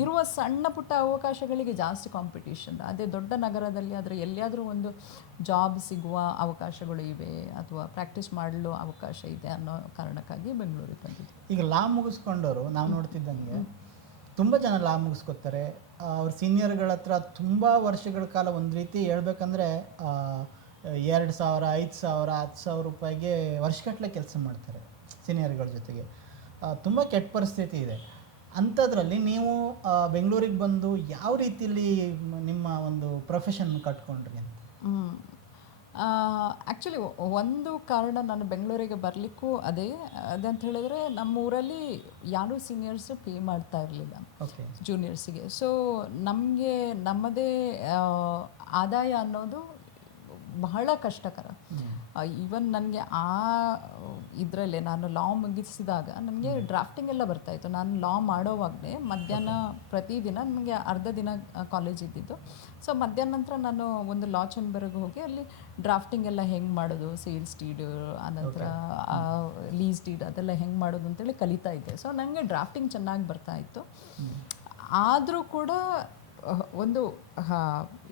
ಇರುವ ಸಣ್ಣ ಪುಟ್ಟ ಅವಕಾಶಗಳಿಗೆ ಜಾಸ್ತಿ ಕಾಂಪಿಟೇಷನ್. ಅದೇ ದೊಡ್ಡ ನಗರದಲ್ಲಿ ಆದರೆ ಎಲ್ಲಿಯಾದರೂ ಒಂದು ಜಾಬ್ ಸಿಗುವ ಅವಕಾಶಗಳು ಇವೆ ಅಥವಾ ಪ್ರಾಕ್ಟೀಸ್ ಮಾಡಲು ಅವಕಾಶ ಇದೆ ಅನ್ನೋ ಕಾರಣಕ್ಕಾಗಿ ಬೆಂಗಳೂರಿಗೆ ಬಂದಿದ್ದೆ. ಈಗ ಲಾ ಮುಗಿಸ್ಕೊಂಡವರು ನಾವು ನೋಡ್ತಿದ್ದಂಗೆ ತುಂಬ ಜನ ಲಾ ಮುಗಿಸ್ಕೊತಾರೆ. ಅವ್ರ ಸೀನಿಯರ್ಗಳ ಹತ್ರ ತುಂಬ ವರ್ಷಗಳ ಕಾಲ ಒಂದು ರೀತಿ ಹೇಳ್ಬೇಕಂದ್ರೆ 2,000, 5,000, 10,000 ರೂಪಾಯಿಗೆ ವರ್ಷಗಟ್ಟಲೆ ಕೆಲಸ ಮಾಡ್ತಾರೆ ಸೀನಿಯರ್ಗಳ ಜೊತೆಗೆ. ತುಂಬ ಕೆಟ್ಟ ಪರಿಸ್ಥಿತಿ ಇದೆ. ಅಂಥದ್ರಲ್ಲಿ ನೀವು ಬೆಂಗಳೂರಿಗೆ ಬಂದು ಯಾವ ರೀತಿಯಲ್ಲಿ ನಿಮ್ಮ ಒಂದು ಪ್ರೊಫೆಷನ್ ಕಟ್ಕೊಂಡ್ರಿ ಅಂತ? ಆ್ಯಕ್ಚುಲಿ ಒಂದು ಕಾರಣ ನಾನು ಬೆಂಗಳೂರಿಗೆ ಬರಲಿಕ್ಕೂ ಅದಂತ ಹೇಳಿದ್ರೆ ನಮ್ಮೂರಲ್ಲಿ ಯಾರೂ ಸೀನಿಯರ್ಸು ಪೇ ಮಾಡ್ತಾ ಇರಲಿಲ್ಲ ಓಕೆ ಜೂನಿಯರ್ಸಿಗೆ. ಸೊ ನಮಗೆ ನಮ್ಮದೇ ಆದಾಯ ಅನ್ನೋದು ಬಹಳ ಕಷ್ಟಕರ. ಈವನ್ ನನಗೆ ಇದರಲ್ಲೇ ನಾನು ಲಾ ಮುಗಿಸಿದಾಗ ನನಗೆ ಡ್ರಾಫ್ಟಿಂಗ್ ಎಲ್ಲ ಬರ್ತಾಯಿತ್ತು. ನಾನು ಲಾ ಮಾಡೋವಾಗಲೇ ಮಧ್ಯಾಹ್ನ ಪ್ರತಿದಿನ ನನಗೆ ಅರ್ಧ ದಿನ ಕಾಲೇಜ್ ಇದ್ದಿದ್ದು. ಸೊ ಮಧ್ಯಾಹ್ನ ನಂತರ ನಾನು ಒಂದು ಲಾ ಚೇಂಬರ್ಗೆ ಹೋಗಿ ಅಲ್ಲಿ ಡ್ರಾಫ್ಟಿಂಗ್ ಎಲ್ಲ ಹೆಂಗೆ ಮಾಡೋದು, ಸೇಲ್ಸ್ ಡೀಡ್ ಆನಂತರ ಲೀಸ್ ಡೀಡ್ ಅದೆಲ್ಲ ಹೆಂಗೆ ಮಾಡೋದು ಅಂತೇಳಿ ಕಲಿತಾ ಇದ್ದೆ. ಸೊ ನನಗೆ ಡ್ರಾಫ್ಟಿಂಗ್ ಚೆನ್ನಾಗಿ ಬರ್ತಾಯಿತ್ತು. ಆದರೂ ಕೂಡ ಒಂದು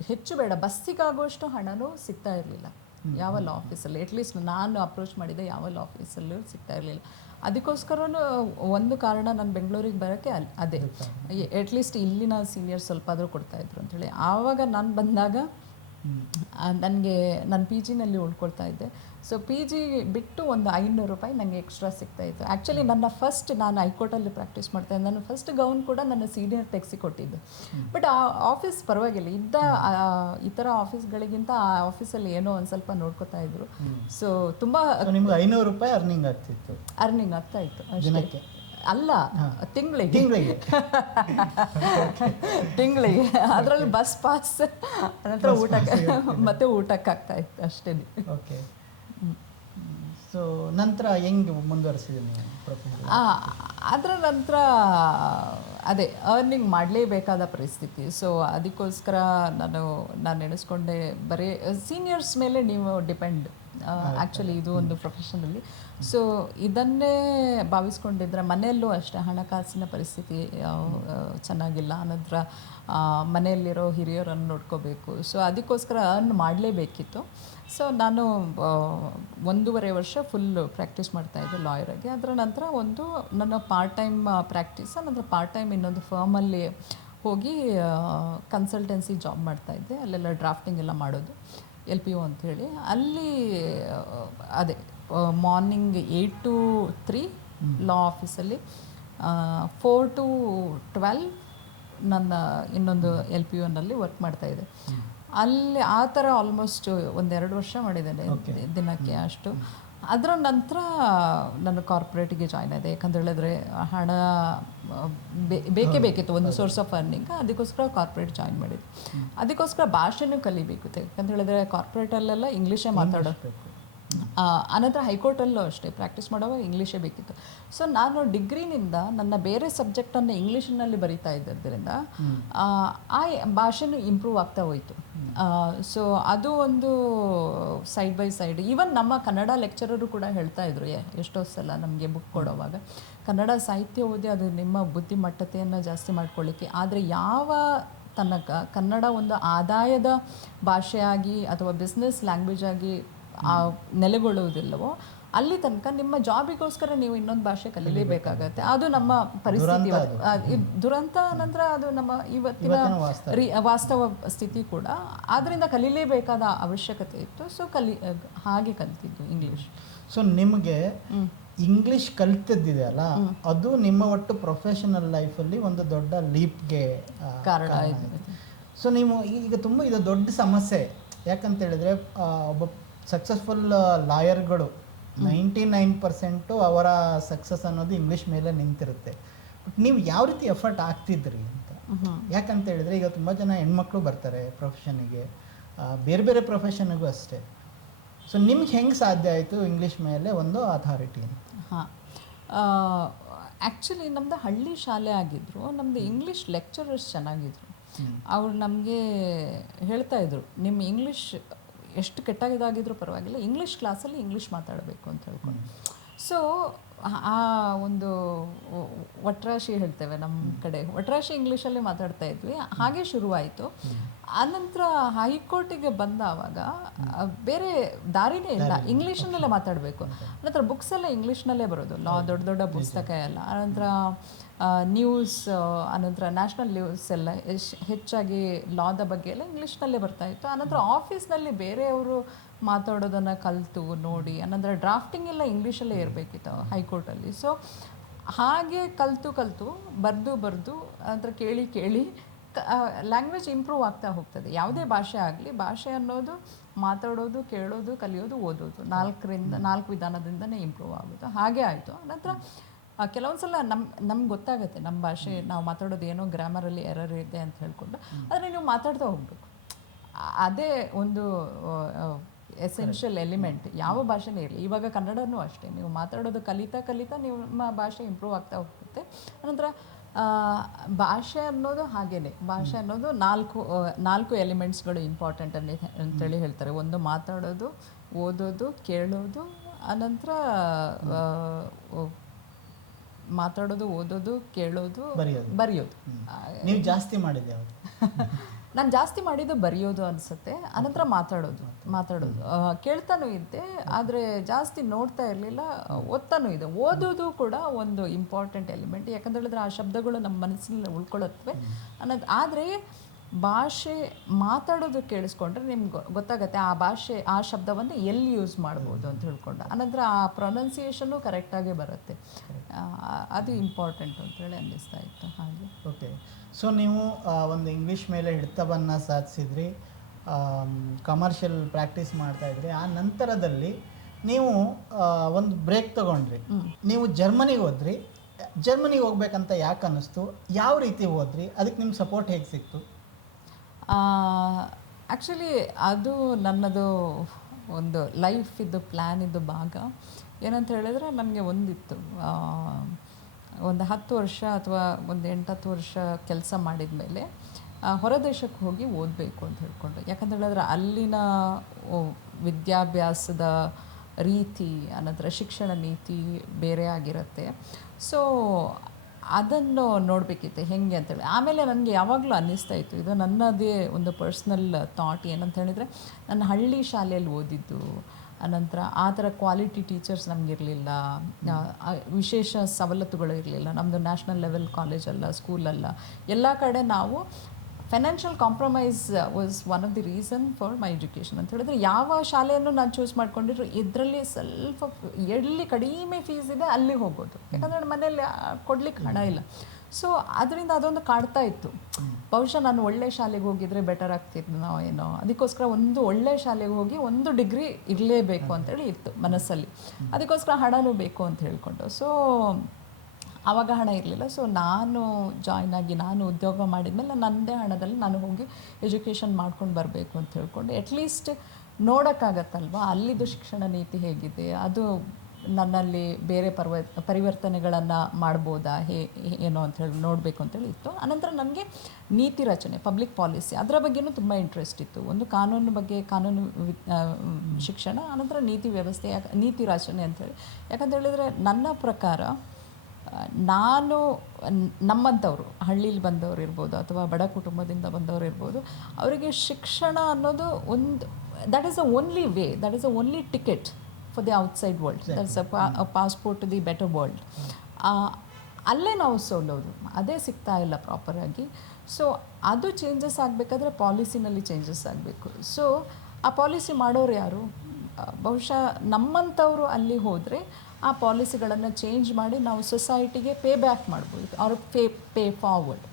ಹೆಚ್ಚು ಬೇಡ ಬಸ್ಸಿಗಾಗುವಷ್ಟು ಹಣನೂ ಸಿಗ್ತಾ ಇರಲಿಲ್ಲ ಯಾವ ಲಾ ಆಫೀಸಲ್ಲಿ. ಅಟ್ಲೀಸ್ಟ್ ನಾನು ಅಪ್ರೋಚ್ ಮಾಡಿದ್ದೆ ಯಾವ ಲಾ ಆಫೀಸಲ್ಲೂ ಸಿಗ್ತಾ ಇರಲಿಲ್ಲ. ಅದಕ್ಕೋಸ್ಕರನೂ ಒಂದು ಕಾರಣ ನಾನು ಬೆಂಗಳೂರಿಗೆ ಬರೋಕ್ಕೆ ಅದೇ ಅಟ್ಲೀಸ್ಟ್ ಇಲ್ಲಿನ ಸೀನಿಯರ್ಸ್ ಸ್ವಲ್ಪ ಆದರೂ ಕೊಡ್ತಾಯಿದ್ರು ಅಂಥೇಳಿ. ಆವಾಗ ನಾನು ಬಂದಾಗ ನನಗೆ ನಾನು ಪಿ ಜಿನಲ್ಲಿ ಉಳ್ಕೊಳ್ತಾ ಇದ್ದೆ. ಸೊ ಪಿ ಜಿ ಬಿಟ್ಟು ಒಂದು 500 ರೂಪಾಯಿ ನನಗೆ ಎಕ್ಸ್ಟ್ರಾ ಸಿಗ್ತಾಯಿತ್ತು. ಆ್ಯಕ್ಚುಲಿ ನಾನು ಹೈಕೋರ್ಟಲ್ಲಿ ಪ್ರಾಕ್ಟೀಸ್ ಮಾಡ್ತಾಯಿದ್ದೆ. ನಾನು ಫಸ್ಟ್ ಗೌನ್ ಕೂಡ ನನ್ನ ಸೀನಿಯರ್ ತೆಗೆಸಿ ಕೊಟ್ಟಿದ್ದು. ಬಟ್ ಆ ಆಫೀಸ್ ಪರವಾಗಿಲ್ಲ, ಈ ಥರ ಆಫೀಸ್ಗಳಿಗಿಂತ ಆ ಆಫೀಸಲ್ಲಿ ಏನೋ ಒಂದು ಸ್ವಲ್ಪ ನೋಡ್ಕೋತಾ ಇದ್ರು. ಸೊ ತುಂಬ ನಿಮ್ಗೆ 500 ರೂಪಾಯಿ ಅರ್ನಿಂಗ್ ಆಗ್ತಾ ಇತ್ತು ದಿನಕ್ಕೆ? ಅಲ್ಲ, ತಿಂಗಳಿಗೆ ಅದರಲ್ಲಿ ಬಸ್ ಪಾಸ್ ನಂತರ ಊಟಕ್ಕೆ ಆಗ್ತಾ ಇತ್ತು ಅಷ್ಟೇ. ಓಕೆ. ಸೊ ನಂತರ ಹೆಂಗೆ ಮುಂದುವರಿಸಿದೆ ನೀವು ಪ್ರೊಫೆಷನ್? ಅದರ ನಂತರ ಅದೇ ಅರ್ನಿಂಗ್ ಮಾಡಲೇಬೇಕಾದ ಪರಿಸ್ಥಿತಿ. ಸೊ ಅದಕ್ಕೋಸ್ಕರ ನಾನು ಎಣಿಸ್ಕೊಂಡೆ ಬರೀ ಸೀನಿಯರ್ಸ್ ಮೇಲೆ ನೀವು ಡಿಪೆಂಡ್ ಆ್ಯಕ್ಚುಲಿ ಇದು ಒಂದು ಪ್ರೊಫೆಷನಲ್ಲಿ. ಸೊ ಇದನ್ನೇ ಭಾವಿಸ್ಕೊಂಡಿದ್ರೆ ಮನೆಯಲ್ಲೂ ಅಷ್ಟೇ ಹಣಕಾಸಿನ ಪರಿಸ್ಥಿತಿ ಚೆನ್ನಾಗಿಲ್ಲ. ಅನಂತರ ಮನೆಯಲ್ಲಿರೋ ಹಿರಿಯರನ್ನು ನೋಡ್ಕೋಬೇಕು. ಸೊ ಅದಕ್ಕೋಸ್ಕರ ಅರ್ನ್ ಮಾಡಲೇಬೇಕಿತ್ತು. ಸೊ ನಾನು 1.5 ವರ್ಷ ಫುಲ್ ಪ್ರಾಕ್ಟೀಸ್ ಮಾಡ್ತಾಯಿದ್ದೆ ಲಾಯರಾಗಿ. ಅದರ ನಂತರ ನನ್ನ ಪಾರ್ಟ್ ಟೈಮ್ ಪ್ರಾಕ್ಟೀಸ್, ನಂತರ ಪಾರ್ಟ್ ಟೈಮ್ ಇನ್ನೊಂದು ಫರ್ಮಲ್ಲಿ ಹೋಗಿ ಕನ್ಸಲ್ಟೆನ್ಸಿ ಜಾಬ್ ಮಾಡ್ತಾಯಿದ್ದೆ. ಅಲ್ಲೆಲ್ಲ ಡ್ರಾಫ್ಟಿಂಗ್ ಎಲ್ಲ ಮಾಡೋದು, LPO ಅಂಥೇಳಿ. ಅಲ್ಲಿ ಅದೇ ಮಾರ್ನಿಂಗ್ 8 to 3 ಲಾ ಆಫೀಸಲ್ಲಿ, 4 to 12 ನನ್ನ ಇನ್ನೊಂದು LPOನಲ್ಲಿ ವರ್ಕ್ ಮಾಡ್ತಾಯಿದ್ದೆ. ಅಲ್ಲಿ ಆ ಥರ ಆಲ್ಮೋಸ್ಟ್ 1-2 ವರ್ಷ ಮಾಡಿದ್ದೇನೆ ದಿನಕ್ಕೆ ಅಷ್ಟು. ಅದರ ನಂತರ ನಾನು ಕಾರ್ಪೊರೇಟಿಗೆ ಜಾಯ್ನ್ ಆದೆ. ಯಾಕಂತ ಹೇಳಿದ್ರೆ ಹಣ ಬೇಕಿತ್ತು, ಒಂದು ಸೋರ್ಸ್ ಆಫ್ ಅರ್ನಿಂಗ್. ಅದಕ್ಕೋಸ್ಕರ ಕಾರ್ಪೊರೇಟ್ ಜಾಯ್ನ್ ಮಾಡಿದ್ದೆ. ಅದಕ್ಕೋಸ್ಕರ ಭಾಷೆನೂ ಕಲಿಬೇಕಿತ್ತು. ಯಾಕಂತ ಹೇಳಿದ್ರೆ ಕಾರ್ಪೊರೇಟಲ್ಲೆಲ್ಲ ಇಂಗ್ಲೀಷೇ ಮಾತಾಡೋದು. ಅನಂತರ ಹೈಕೋರ್ಟಲ್ಲೂ ಅಷ್ಟೇ ಪ್ರಾಕ್ಟೀಸ್ ಮಾಡುವಾಗ ಇಂಗ್ಲೀಷೇ ಬೇಕಿತ್ತು. ಸೊ ನಾನು ಡಿಗ್ರಿನಿಂದ ನನ್ನ ಬೇರೆ ಸಬ್ಜೆಕ್ಟನ್ನು ಇಂಗ್ಲೀಷಿನಲ್ಲಿ ಬರಿತಾ ಇದ್ದರಿಂದ ಆ ಭಾಷೆನೂ ಇಂಪ್ರೂವ್ ಆಗ್ತಾ ಹೋಯಿತು. ಸೊ ಅದು ಒಂದು ಸೈಡ್ ಬೈ ಸೈಡ್. ಈವನ್ ನಮ್ಮ ಕನ್ನಡ ಲೆಕ್ಚರರು ಕೂಡ ಹೇಳ್ತಾ ಇದ್ರು ಎಷ್ಟೋ ಸಲ ನಮಗೆ ಬುಕ್ ಕೊಡೋವಾಗ, ಕನ್ನಡ ಸಾಹಿತ್ಯ ಓದಿ ಅದು ನಿಮ್ಮ ಬುದ್ಧಿಮಟ್ಟತೆಯನ್ನು ಜಾಸ್ತಿ ಮಾಡ್ಕೊಳ್ಳಿಕ್ಕೆ. ಆದರೆ ಯಾವ ತನಕ ಕನ್ನಡ ಒಂದು ಆದಾಯದ ಭಾಷೆಯಾಗಿ ಅಥವಾ ಬಿಸ್ನೆಸ್ ಲ್ಯಾಂಗ್ವೇಜ್ ಆಗಿ ನೆಲೆಗೊಳ್ಳುವುದಿಲ್ಲವೋ ಅಲ್ಲಿ ತನಕ ನಿಮ್ಮ ಜಾಬಿಗೋಸ್ಕರ ನೀವು ಇನ್ನೊಂದು ಭಾಷೆ ಕಲೀಲೇಬೇಕಾಗತ್ತೆ. ಅದು ನಮ್ಮ ಪರಿಸ್ಥಿತಿ, ದುರಂತ. ನಂತರ ಅದು ನಮ್ಮ ಇವತ್ತಿನ ವಾಸ್ತವ ಸ್ಥಿತಿ ಕೂಡ. ಆದ್ದರಿಂದ ಕಲೀಲೇಬೇಕಾದ ಅವಶ್ಯಕತೆ ಇತ್ತು. ಸೊ ಹಾಗೆ ಕಲಿತಿದ್ದು ಇಂಗ್ಲೀಷ್. ಸೊ ನಿಮಗೆ ಇಂಗ್ಲೀಷ್ ಕಲಿತಿದ್ದಿದೆ ಅಲ್ಲ, ಅದು ನಿಮ್ಮ ಒಟ್ಟು ಪ್ರೊಫೆಷನಲ್ ಲೈಫಲ್ಲಿ ಒಂದು ದೊಡ್ಡ ಲೀಪ್ಗೆ ಕಾರಣ ಆಯಿತು. ಸೊ ನೀವು ಈಗ ತುಂಬ ಇದು ದೊಡ್ಡ ಸಮಸ್ಯೆ. ಯಾಕಂತ ಹೇಳಿದ್ರೆ ಒಬ್ಬ ಸಕ್ಸಸ್ಫುಲ್ ಲಾಯರ್ಗಳು 99% ಅವರ ಸಕ್ಸಸ್ ಅನ್ನೋದು ಇಂಗ್ಲೀಷ್ ಮೇಲೆ ನಿಂತಿರುತ್ತೆ. ಬಟ್ ನೀವು ಯಾವ ರೀತಿ ಎಫರ್ಟ್ ಆಗ್ತಿದ್ರಿ ಅಂತ? ಯಾಕಂತ ಹೇಳಿದ್ರೆ ಈಗ ತುಂಬ ಜನ ಹೆಣ್ಮಕ್ಳು ಬರ್ತಾರೆ ಪ್ರೊಫೆಷನಿಗೆ, ಬೇರೆ ಬೇರೆ ಪ್ರೊಫೆಷನ್ನಿಗೂ ಅಷ್ಟೇ. ಸೊ ನಿಮ್ಗೆ ಹೆಂಗೆ ಸಾಧ್ಯ ಆಯಿತು ಇಂಗ್ಲೀಷ್ ಮೇಲೆ ಒಂದು ಅಥಾರಿಟಿ? ಆ್ಯಕ್ಚುಲಿ ನಮ್ಮದು ಹಳ್ಳಿ ಶಾಲೆ ಆಗಿದ್ದರು. ನಮ್ಮದು ಇಂಗ್ಲೀಷ್ ಲೆಕ್ಚರರ್ಸ್ ಚೆನ್ನಾಗಿದ್ರು. ಅವ್ರು ನಮಗೆ ಹೇಳ್ತಾಯಿದ್ರು, ನಿಮ್ಮ ಇಂಗ್ಲೀಷ್ ಎಷ್ಟು ಕೆಟ್ಟಾಗಿದ್ದಾಗಿದ್ರೂ ಪರವಾಗಿಲ್ಲ, ಇಂಗ್ಲೀಷ್ ಕ್ಲಾಸಲ್ಲಿ ಇಂಗ್ಲೀಷ್ ಮಾತಾಡಬೇಕು ಅಂತ ಹೇಳ್ಕೊಂಡು. ಸೊ ಆ ಒಂದು ಒಟ್ರಾಶಿ ಹೇಳ್ತೇವೆ ನಮ್ಮ ಕಡೆ, ಒಟ್ರಾಶಿ ಇಂಗ್ಲೀಷಲ್ಲೇ ಮಾತಾಡ್ತಾ ಇದ್ವಿ. ಹಾಗೆ ಶುರುವಾಯಿತು. ಆನಂತರ ಹೈಕೋರ್ಟಿಗೆ ಬಂದಾವಾಗ ಬೇರೆ ದಾರಿನೇ ಇಲ್ಲ, ಇಂಗ್ಲೀಷ್ನಲ್ಲೇ ಮಾತಾಡಬೇಕು. ಆನಂತರ ಬುಕ್ಸ್ ಎಲ್ಲ ಇಂಗ್ಲೀಷ್ನಲ್ಲೇ ಬರೋದು, ಲಾ ದೊಡ್ಡ ದೊಡ್ಡ ಪುಸ್ತಕ ಎಲ್ಲ. ಆನಂತರ ನ್ಯೂಸ್, ಆನಂತರ ನ್ಯಾಷನಲ್ ನ್ಯೂಸ್ ಎಲ್ಲ ಹೆಚ್ಚಾಗಿ ಲಾದ ಬಗ್ಗೆ ಎಲ್ಲ ಇಂಗ್ಲೀಷ್ನಲ್ಲೇ ಬರ್ತಾಯಿತ್ತು. ಆನಂತರ ಆಫೀಸ್ನಲ್ಲಿ ಬೇರೆಯವರು ಮಾತಾಡೋದನ್ನು ಕಲಿತು ನೋಡಿ, ಆನಂತರ ಡ್ರಾಫ್ಟಿಂಗ್ ಎಲ್ಲ ಇಂಗ್ಲೀಷಲ್ಲೇ ಇರಬೇಕಿತ್ತು ಹೈಕೋರ್ಟಲ್ಲಿ. ಸೊ ಹಾಗೆ ಕಲಿತು ಬರೆದು ನಂತರ ಕೇಳಿ ಲ್ಯಾಂಗ್ವೇಜ್ ಇಂಪ್ರೂವ್ ಆಗ್ತಾ ಹೋಗ್ತದೆ. ಯಾವುದೇ ಭಾಷೆ ಆಗಲಿ, ಭಾಷೆ ಅನ್ನೋದು ಮಾತಾಡೋದು, ಕೇಳೋದು, ಕಲಿಯೋದು, ಓದೋದು, 4 ವಿಧಾನದಿಂದನೇ ಇಂಪ್ರೂವ್ ಆಗೋದು. ಹಾಗೆ ಆಯಿತು. ನಂತರ ಕೆಲವೊಂದು ಸಲ ನಮ್ಗೆ ಗೊತ್ತಾಗುತ್ತೆ ನಮ್ಮ ಭಾಷೆ, ನಾವು ಮಾತಾಡೋದು ಏನೋ ಗ್ರಾಮರಲ್ಲಿ ಎರರ್ ಇದೆ ಅಂತ ಹೇಳ್ಕೊಂಡು, ಆದರೆ ನೀವು ಮಾತಾಡ್ತಾ ಹೋಗಬೇಕು. ಅದೇ ಒಂದು ಎಸೆನ್ಷಿಯಲ್ ಎಲಿಮೆಂಟ್ ಯಾವ ಭಾಷೆನೇ ಇರಲಿ. ಇವಾಗ ಕನ್ನಡನೂ ಅಷ್ಟೇ, ನೀವು ಮಾತಾಡೋದು ಕಲಿತಾ ನಿಮ್ಮ ಭಾಷೆ ಇಂಪ್ರೂವ್ ಆಗ್ತಾ ಹೋಗುತ್ತೆ. ನಂತರ ಭಾಷೆ ಅನ್ನೋದು ಹಾಗೇನೆ, ಭಾಷೆ ಅನ್ನೋದು 4 ಎಲಿಮೆಂಟ್ಸ್ಗಳು ಇಂಪಾರ್ಟೆಂಟ್ ಅಂತೇಳಿ ಹೇಳ್ತಾರೆ. ಒಂದು ಮಾತಾಡೋದು, ಓದೋದು, ಕೇಳೋದು, ಅನಂತರ ಮಾತಾಡೋದು, ಓದೋದು, ಕೇಳೋದು, ಬರೆಯೋದು. ನೀವು ಜಾಸ್ತಿ ಮಾಡಿದ್ದೆ ನಾನು ಜಾಸ್ತಿ ಮಾಡಿದ್ದು ಬರೆಯೋದು ಅನಿಸುತ್ತೆ. ಅನಂತರ ಮಾತಾಡೋದು ಕೇಳ್ತಾನೂ ಇದ್ದೆ, ಆದರೆ ಜಾಸ್ತಿ ನೋಡ್ತಾ ಇರಲಿಲ್ಲ. ಓದ್ತಾನೂ ಇದೆ. ಓದೋದು ಕೂಡ ಒಂದು ಇಂಪಾರ್ಟೆಂಟ್ ಎಲಿಮೆಂಟ್, ಯಾಕಂತ ಹೇಳಿದ್ರೆ ಆ ಶಬ್ದಗಳು ನಮ್ಮ ಮನಸ್ಸಿನಲ್ಲಿ ಉಳ್ಕೊಳ್ಳುತ್ತವೆ ಅನ್ನೋದು. ಆದರೆ ಭಾಷೆ ಮಾತಾಡೋದು ಕೇಳಿಸ್ಕೊಂಡ್ರೆ ನಿಮ್ಗೆ ಗೊತ್ತಾಗುತ್ತೆ ಆ ಭಾಷೆ, ಆ ಶಬ್ದವನ್ನು ಎಲ್ಲಿ ಯೂಸ್ ಮಾಡ್ಬೋದು ಅಂತ ಹೇಳ್ಕೊಂಡು. ಅನಂತರ ಆ ಪ್ರೊನೌನ್ಸಿಯೇಷನ್ನು ಕರೆಕ್ಟಾಗೇ ಬರುತ್ತೆ. ಅದು ಇಂಪಾರ್ಟೆಂಟ್ ಅಂತೇಳಿ ಅನ್ನಿಸ್ತಾ ಇತ್ತು. ಹಾಗೆ. ಓಕೆ. ಸೊ ನೀವು ಒಂದು ಇಂಗ್ಲೀಷ್ ಮೇಲೆ ಹಿಡಿತವನ್ನು ಸಾಧಿಸಿದ್ರಿ, ಕಮರ್ಷಿಯಲ್ ಪ್ರಾಕ್ಟೀಸ್ ಮಾಡ್ತಾಯಿದ್ರಿ. ಆ ನಂತರದಲ್ಲಿ ನೀವು ಒಂದು ಬ್ರೇಕ್ ತೊಗೊಂಡ್ರಿ, ನೀವು ಜರ್ಮನಿಗೆ ಹೋದ್ರಿ. ಜರ್ಮನಿಗೆ ಹೋಗ್ಬೇಕಂತ ಯಾಕೆ ಅನ್ನಿಸ್ತು? ಯಾವ ರೀತಿ ಹೋದ್ರಿ? ಅದಕ್ಕೆ ನಿಮ್ಮ ಸಪೋರ್ಟ್ ಹೇಗೆ ಸಿಕ್ತು? ಆ್ಯಕ್ಚುಲಿ ಅದು ನನ್ನದು ಒಂದು ಲೈಫಿದ್ದು ಪ್ಲ್ಯಾನಿದ್ದು ಭಾಗ. ಏನಂತ ಹೇಳಿದ್ರೆ ನನಗೆ ಒಂದಿತ್ತು, ಒಂದು 10 ವರ್ಷ ಅಥವಾ ಒಂದು 8-10 ವರ್ಷ ಕೆಲಸ ಮಾಡಿದ ಮೇಲೆ ಹೊರದೇಶಕ್ಕೆ ಹೋಗಿ ಓದಬೇಕು ಅಂತ ಹೇಳ್ಕೊಂಡು. ಯಾಕಂತ ಹೇಳಿದ್ರೆ ಅಲ್ಲಿನ ವಿದ್ಯಾಭ್ಯಾಸದ ರೀತಿ, ಅನಂತರ ಶಿಕ್ಷಣ ನೀತಿ ಬೇರೆ ಆಗಿರುತ್ತೆ. ಸೊ ಅದನ್ನು ನೋಡಬೇಕಿತ್ತು ಹೆಂಗೆ ಅಂತೇಳಿ. ಆಮೇಲೆ ನನಗೆ ಯಾವಾಗಲೂ ಅನ್ನಿಸ್ತಾ ಇತ್ತು, ಇದು ನನ್ನದೇ ಒಂದು ಪರ್ಸ್ನಲ್ ಥಾಟ್. ಏನಂತ ಹೇಳಿದರೆ, ನನ್ನ ಹಳ್ಳಿ ಶಾಲೆಯಲ್ಲಿ ಓದಿದ್ದು, ಅನಂತರ ಆ ಥರ ಕ್ವಾಲಿಟಿ ಟೀಚರ್ಸ್ ನಮಗಿರಲಿಲ್ಲ, ವಿಶೇಷ ಸವಲತ್ತುಗಳು ಇರಲಿಲ್ಲ. ನಮ್ಮದು ನ್ಯಾಷನಲ್ ಲೆವೆಲ್ ಕಾಲೇಜಲ್ಲ, ಸ್ಕೂಲಲ್ಲ. ಎಲ್ಲ ಕಡೆ ನಾವು financial compromise was one of the reason for my education ಅಂತ ಹೇಳಿದ್ರೆ, ಯಾವ ಶಾಲೆಯನ್ನು ನಾನು ಚೂಸ್ ಮಾಡ್ಕೊಂಡಿದ್ರು ಇದರಲ್ಲಿ ಸ್ವಲ್ಪ ಎಲ್ಲಿ ಕಡಿಮೆ ಫೀಸ್ ಇದೆ ಅಲ್ಲಿ ಹೋಗೋದು. ಯಾಕಂದರೆ ಮನೇಲಿ ಕೊಡ್ಲಿಕ್ಕೆ ಹಣ ಇಲ್ಲ. ಸೊ ಅದರಿಂದ ಅದೊಂದು ಕಾಡ್ತಾ ಇತ್ತು. ಬಹುಶಃ ನಾನು ಒಳ್ಳೆ ಶಾಲೆಗೆ ಹೋಗಿದ್ರೆ ಬೆಟರ್ ಆಗ್ತಿದ್ನೋ ಏನೋ. ಅದಕ್ಕೋಸ್ಕರ ಒಂದು ಒಳ್ಳೆ ಶಾಲೆಗೆ ಹೋಗಿ ಒಂದು ಡಿಗ್ರಿ ಇರಲೇಬೇಕು ಅಂತೇಳಿ ಇತ್ತು ಮನಸ್ಸಲ್ಲಿ. ಅದಕ್ಕೋಸ್ಕರ ಹಣನೂ ಬೇಕು ಅಂತ ಹೇಳ್ಕೊಂಡು. ಸೊ ಆವಾಗ ಹಣ ಇರಲಿಲ್ಲ. ಸೊ ನಾನು ಜಾಯ್ನ್ ಆಗಿ ನಾನು ಉದ್ಯೋಗ ಮಾಡಿದ್ಮೇಲೆ ನನ್ನದೇ ಹಣದಲ್ಲಿ ನಾನು ಹೋಗಿ ಎಜುಕೇಷನ್ ಮಾಡ್ಕೊಂಡು ಬರಬೇಕು ಅಂತ ಹೇಳ್ಕೊಂಡು, ಅಟ್ಲೀಸ್ಟ್ ನೋಡೋಕ್ಕಾಗತ್ತಲ್ವ ಅಲ್ಲಿದ್ದು ಶಿಕ್ಷಣ ನೀತಿ ಹೇಗಿದೆ, ಅದು ನನ್ನಲ್ಲಿ ಬೇರೆ ಪರಿವರ್ತನೆಗಳನ್ನು ಮಾಡ್ಬೋದಾ ಏನೋ ಅಂಥೇಳಿ ನೋಡಬೇಕು ಅಂತೇಳಿ ಇತ್ತು. ಆನಂತರ ನನಗೆ ನೀತಿ ರಚನೆ, ಪಬ್ಲಿಕ್ ಪಾಲಿಸಿ ಅದರ ಬಗ್ಗೆನೂ ತುಂಬ ಇಂಟ್ರೆಸ್ಟ್ ಇತ್ತು. ಒಂದು ಕಾನೂನು ಬಗ್ಗೆ, ಕಾನೂನು ಶಿಕ್ಷಣ, ಆನಂತರ ನೀತಿ ವ್ಯವಸ್ಥೆ, ನೀತಿ ರಚನೆ ಅಂಥೇಳಿ. ಯಾಕಂತ ಹೇಳಿದರೆ ನನ್ನ ಪ್ರಕಾರ ನಾನು ನಮ್ಮಂಥವ್ರು ಹಳ್ಳೀಲಿ ಬಂದವರು ಇರ್ಬೋದು ಅಥವಾ ಬಡ ಕುಟುಂಬದಿಂದ ಬಂದವರು ಇರ್ಬೋದು, ಅವರಿಗೆ ಶಿಕ್ಷಣ ಅನ್ನೋದು ಒಂದು that is the only way, that is the only ticket for the outside world, that's a passport to the better world. ಅಲ್ಲೇ ನಾವು ಸೋಲೋದು, ಅದೇ ಸಿಗ್ತಾ ಇಲ್ಲ ಪ್ರಾಪರಾಗಿ. ಸೊ ಅದು ಚೇಂಜಸ್ ಆಗಬೇಕಾದ್ರೆ ಪಾಲಿಸಿನಲ್ಲಿ ಚೇಂಜಸ್ ಆಗಬೇಕು. ಸೊ ಆ ಪಾಲಿಸಿ ಮಾಡೋರು ಯಾರು? ಬಹುಶಃ ನಮ್ಮಂಥವರು ಅಲ್ಲಿ ಹೋದರೆ ಆ ಪಾಲಿಸಿಗಳನ್ನು ಚೇಂಜ್ ಮಾಡಿ ನಾವು ಸೊಸೈಟಿಗೆ ಪೇ ಬ್ಯಾಕ್ ಮಾಡ್ಬೋದು, ಅವ್ರ ಪೇ ಫಾರ್ವರ್ಡ್.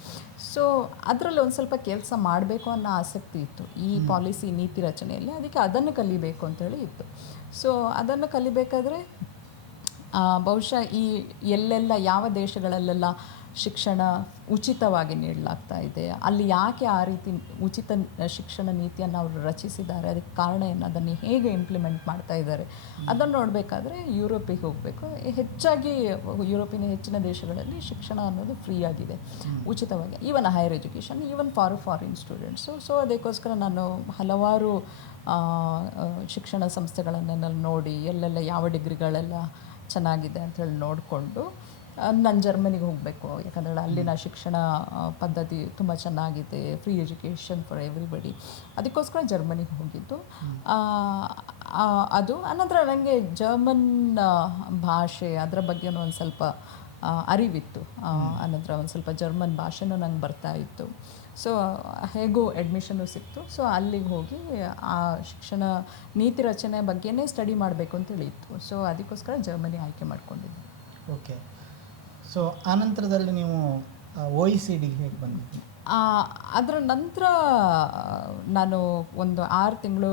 ಸೊ ಅದರಲ್ಲಿ ಒಂದು ಸ್ವಲ್ಪ ಕೆಲಸ ಮಾಡಬೇಕು ಅನ್ನೋ ಆಸಕ್ತಿ ಇತ್ತು ಈ ಪಾಲಿಸಿ ನೀತಿ ರಚನೆಯಲ್ಲಿ. ಅದಕ್ಕೆ ಅದನ್ನು ಕಲಿಬೇಕು ಅಂತೇಳಿ ಇತ್ತು. ಸೊ ಅದನ್ನು ಕಲಿಬೇಕಾದ್ರೆ ಬಹುಶಃ ಈ ಎಲ್ಲೆಲ್ಲ ಯಾವ ದೇಶಗಳಲ್ಲೆಲ್ಲ ಶಿಕ್ಷಣ ಉಚಿತವಾಗಿ ನೀಡಲಾಗ್ತಾ ಇದೆ, ಅಲ್ಲಿ ಯಾಕೆ ಆ ರೀತಿ ಉಚಿತ ಶಿಕ್ಷಣ ನೀತಿಯನ್ನು ಅವರು ರಚಿಸಿದ್ದಾರೆ, ಅದಕ್ಕೆ ಕಾರಣ ಏನು, ಅದನ್ನು ಹೇಗೆ ಇಂಪ್ಲಿಮೆಂಟ್ ಮಾಡ್ತಾ ಇದ್ದಾರೆ, ಅದನ್ನು ನೋಡಬೇಕಾದ್ರೆ ಯುರೋಪಿಗೆ ಹೋಗಬೇಕು. ಹೆಚ್ಚಾಗಿ ಯುರೋಪಿನ ಹೆಚ್ಚಿನ ದೇಶಗಳಲ್ಲಿ ಶಿಕ್ಷಣ ಅನ್ನೋದು ಫ್ರೀ ಆಗಿದೆ, ಉಚಿತವಾಗಿ, even higher education, even foreign students. So ಅದಕ್ಕೋಸ್ಕರ ನಾನು ಹಲವಾರು ಶಿಕ್ಷಣ ಸಂಸ್ಥೆಗಳನ್ನೆಲ್ಲ ನೋಡಿ ಎಲ್ಲೆಲ್ಲ ಯಾವ ಡಿಗ್ರಿಗಳೆಲ್ಲ ಚೆನ್ನಾಗಿದೆ ಅಂಥೇಳಿ ನೋಡಿಕೊಂಡು ನಾನು ಜರ್ಮನಿಗೆ ಹೋಗಬೇಕು, ಯಾಕಂದರೆ ಅಲ್ಲಿನ ಶಿಕ್ಷಣ ಪದ್ಧತಿ ತುಂಬ ಚೆನ್ನಾಗಿದೆ, ಫ್ರೀ ಎಜುಕೇಷನ್ ಫಾರ್ ಎವ್ರಿಬಡಿ. ಅದಕ್ಕೋಸ್ಕರ ಜರ್ಮನಿಗೆ ಹೋಗಿದ್ದು. ಅದು ಅನಂತರ ನನಗೆ ಜರ್ಮನ್ ಭಾಷೆ ಅದರ ಬಗ್ಗೆನೂ ಒಂದು ಸ್ವಲ್ಪ ಅರಿವಿತ್ತು. ಅನಂತರ ಒಂದು ಸ್ವಲ್ಪ ಜರ್ಮನ್ ಭಾಷೆನೂ ನಂಗೆ ಬರ್ತಾ ಇತ್ತು. ಸೊ ಹೇಗೂ ಅಡ್ಮಿಷನ್ನು ಸಿಕ್ತು. ಸೊ ಅಲ್ಲಿಗೆ ಹೋಗಿ ಆ ಶಿಕ್ಷಣ ನೀತಿ ರಚನೆ ಬಗ್ಗೆನೇ ಸ್ಟಡಿ ಮಾಡಬೇಕು ಅಂತೇಳಿ ಇತ್ತು. ಸೊ ಅದಕ್ಕೋಸ್ಕರ ಜರ್ಮನಿ ಆಯ್ಕೆ ಮಾಡ್ಕೊಂಡಿದ್ದೆ. ಓಕೆ. ಸೊ ಆನಂತರದಲ್ಲಿ ನೀವು OECD ಹೇಗೆ ಬಂದಿದ್ರಿ? ಅದರ ನಂತರ ನಾನು ಒಂದು 6 ತಿಂಗಳು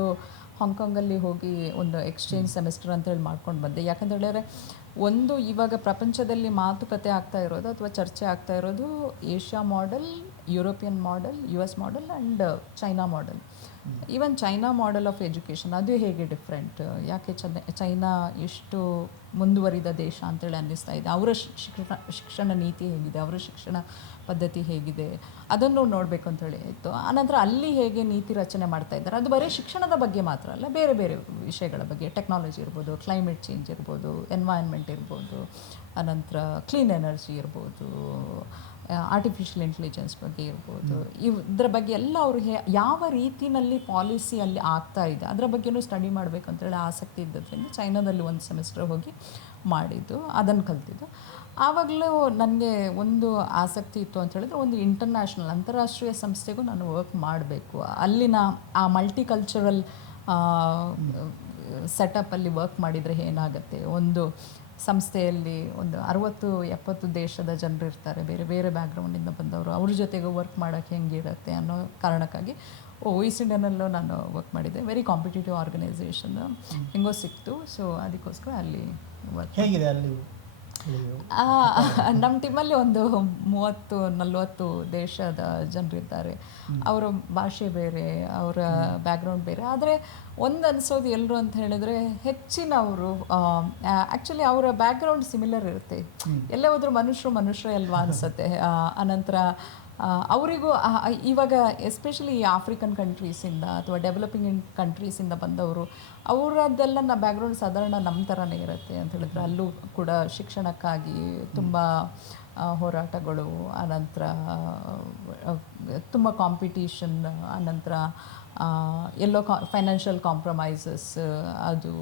ಹಾಂಗ್ಕಾಂಗಲ್ಲಿ ಹೋಗಿ ಒಂದು ಎಕ್ಸ್ಚೇಂಜ್ ಸೆಮಿಸ್ಟರ್ ಅಂತೇಳಿ ಮಾಡ್ಕೊಂಡು ಬಂದೆ. ಯಾಕಂತ ಹೇಳಿದ್ರೆ ಒಂದು ಇವಾಗ ಪ್ರಪಂಚದಲ್ಲಿ ಮಾತುಕತೆ ಆಗ್ತಾ ಇರೋದು ಅಥವಾ ಚರ್ಚೆ ಆಗ್ತಾ ಇರೋದು Asia model, European model, US model and China model. Even China model of education ಅದು ಹೇಗೆ ಡಿಫ್ರೆಂಟ್, ಯಾಕೆ ಚೈನಾ ಎಷ್ಟು ಮುಂದುವರಿದ ದೇಶ ಅಂತೇಳಿ ಅನ್ನಿಸ್ತಾ ಇದೆ, ಅವರ ಶಿಕ್ಷಣ ನೀತಿ ಹೇಗಿದೆ, ಅವರ ಶಿಕ್ಷಣ ಪದ್ಧತಿ ಹೇಗಿದೆ, ಅದನ್ನು ನೋಡಬೇಕು ಅಂತೇಳಿ ಇತ್ತು. ಆನಂತರ ಅಲ್ಲಿ ಹೇಗೆ ನೀತಿ ರಚನೆ ಮಾಡ್ತಾ ಇದ್ದಾರೆ, ಅದು ಬರೀ ಶಿಕ್ಷಣದ ಬಗ್ಗೆ ಮಾತ್ರ ಅಲ್ಲ, ಬೇರೆ ಬೇರೆ ವಿಷಯಗಳ ಬಗ್ಗೆ, ಟೆಕ್ನಾಲಜಿ ಇರ್ಬೋದು, ಕ್ಲೈಮೇಟ್ ಚೇಂಜ್ ಇರ್ಬೋದು, ಎನ್ವೈರ್ನ್ಮೆಂಟ್ ಇರ್ಬೋದು, ಅನಂತರ ಕ್ಲೀನ್ ಎನರ್ಜಿ ಇರ್ಬೋದು, ಆರ್ಟಿಫಿಷಿಯಲ್ ಇಂಟೆಲಿಜೆನ್ಸ್ ಬಗ್ಗೆ ಇರ್ಬೋದು, ಇದರ ಬಗ್ಗೆ ಎಲ್ಲ ಅವರು ಯಾವ ರೀತಿಯಲ್ಲಿ ಪಾಲಿಸಿ ಅಲ್ಲಿ ಆಗ್ತಾ ಇದೆ ಅದರ ಬಗ್ಗೆನೂ ಸ್ಟಡಿ ಮಾಡಬೇಕು ಅಂತೇಳಿ ಆಸಕ್ತಿ ಇದ್ದದ್ರಿಂದ ಚೈನಾದಲ್ಲಿ ಒಂದು ಸೆಮಿಸ್ಟರ್ ಹೋಗಿ ಮಾಡಿದ್ದು, ಅದನ್ನು ಕಲ್ತಿದ್ದು. ಆವಾಗಲೂ ನನಗೆ ಒಂದು ಆಸಕ್ತಿ ಇತ್ತು ಅಂತ ಹೇಳಿದ್ರೆ ಒಂದು ಇಂಟರ್ನ್ಯಾಷನಲ್ ಅಂತಾರಾಷ್ಟ್ರೀಯ ಸಂಸ್ಥೆಗೂ ನಾನು ವರ್ಕ್ ಮಾಡಬೇಕು, ಅಲ್ಲಿನ ಆ ಮಲ್ಟಿಕಲ್ಚರಲ್ ಸೆಟಪ್ಪಲ್ಲಿ ವರ್ಕ್ ಮಾಡಿದರೆ ಏನಾಗುತ್ತೆ, ಒಂದು ಸಂಸ್ಥೆಯಲ್ಲಿ ಒಂದು 60-70 ದೇಶದ ಜನರು ಇರ್ತಾರೆ, ಬೇರೆ ಬೇರೆ ಬ್ಯಾಕ್ಗ್ರೌಂಡಿಂದ ಬಂದವರು, ಅವ್ರ ಜೊತೆಗೆ ವರ್ಕ್ ಮಾಡೋಕ್ಕೆ ಹೆಂಗಿರುತ್ತೆ ಅನ್ನೋ ಕಾರಣಕ್ಕಾಗಿ OECD ನಾನು ವರ್ಕ್ ಮಾಡಿದ್ದೆ. ವೆರಿ ಕಾಂಪಿಟೇಟಿವ್ ಆರ್ಗನೈಸೇಷನ್, ಹೆಂಗೋ ಸಿಕ್ತು. ಸೊ ಅದಕ್ಕೋಸ್ಕರ ಅಲ್ಲಿ ವರ್ಕ್. ಹೇಗಿದೆ ಅಲ್ಲಿ? ನಮ್ಮ ಟೀಮಲ್ಲಿ ಒಂದು 30-40 ದೇಶದ ಜನರಿದ್ದಾರೆ. ಅವರ ಭಾಷೆ ಬೇರೆ, ಅವರ ಬ್ಯಾಕ್ಗ್ರೌಂಡ್ ಬೇರೆ. ಆದರೆ ಒಂದು ಅನಿಸೋದು ಎಲ್ಲರೂ ಅಂತ ಹೇಳಿದ್ರೆ ಹೆಚ್ಚಿನವರು ಆ್ಯಕ್ಚುಲಿ ಅವರ ಬ್ಯಾಕ್ಗ್ರೌಂಡ್ ಸಿಮಿಲರ್ ಇರುತ್ತೆ. ಎಲ್ಲೇ ಹೋದರೂ ಮನುಷ್ಯರೇ ಅಲ್ವಾ ಅನಿಸುತ್ತೆ. ಅನಂತರ ಅವರಿಗೂ ಇವಾಗ ಎಸ್ಪೆಷಲಿ ಈ ಆಫ್ರಿಕನ್ ಕಂಟ್ರೀಸಿಂದ ಅಥವಾ ಡೆವಲಪಿಂಗ್ ಕಂಟ್ರೀಸಿಂದ ಬಂದವರು, ಅವರದ್ದೆಲ್ಲ ಬ್ಯಾಕ್ಗ್ರೌಂಡ್ ಸಾಧಾರಣ ನಮ್ಮ ಥರನೇ ಇರುತ್ತೆ ಅಂತ ಹೇಳಿದ್ರೆ, ಅಲ್ಲೂ ಕೂಡ ಶಿಕ್ಷಣಕ್ಕಾಗಿ ತುಂಬ ಹೋರಾಟಗಳು, ಅನಂತರ ತುಂಬ ಕಾಂಪಿಟೀಷನ್, ಅನಂತರ ಎಲ್ಲೋ ಫೈನಾನ್ಷಿಯಲ್ ಕಾಂಪ್ರಮೈಸಸ್, ಅದು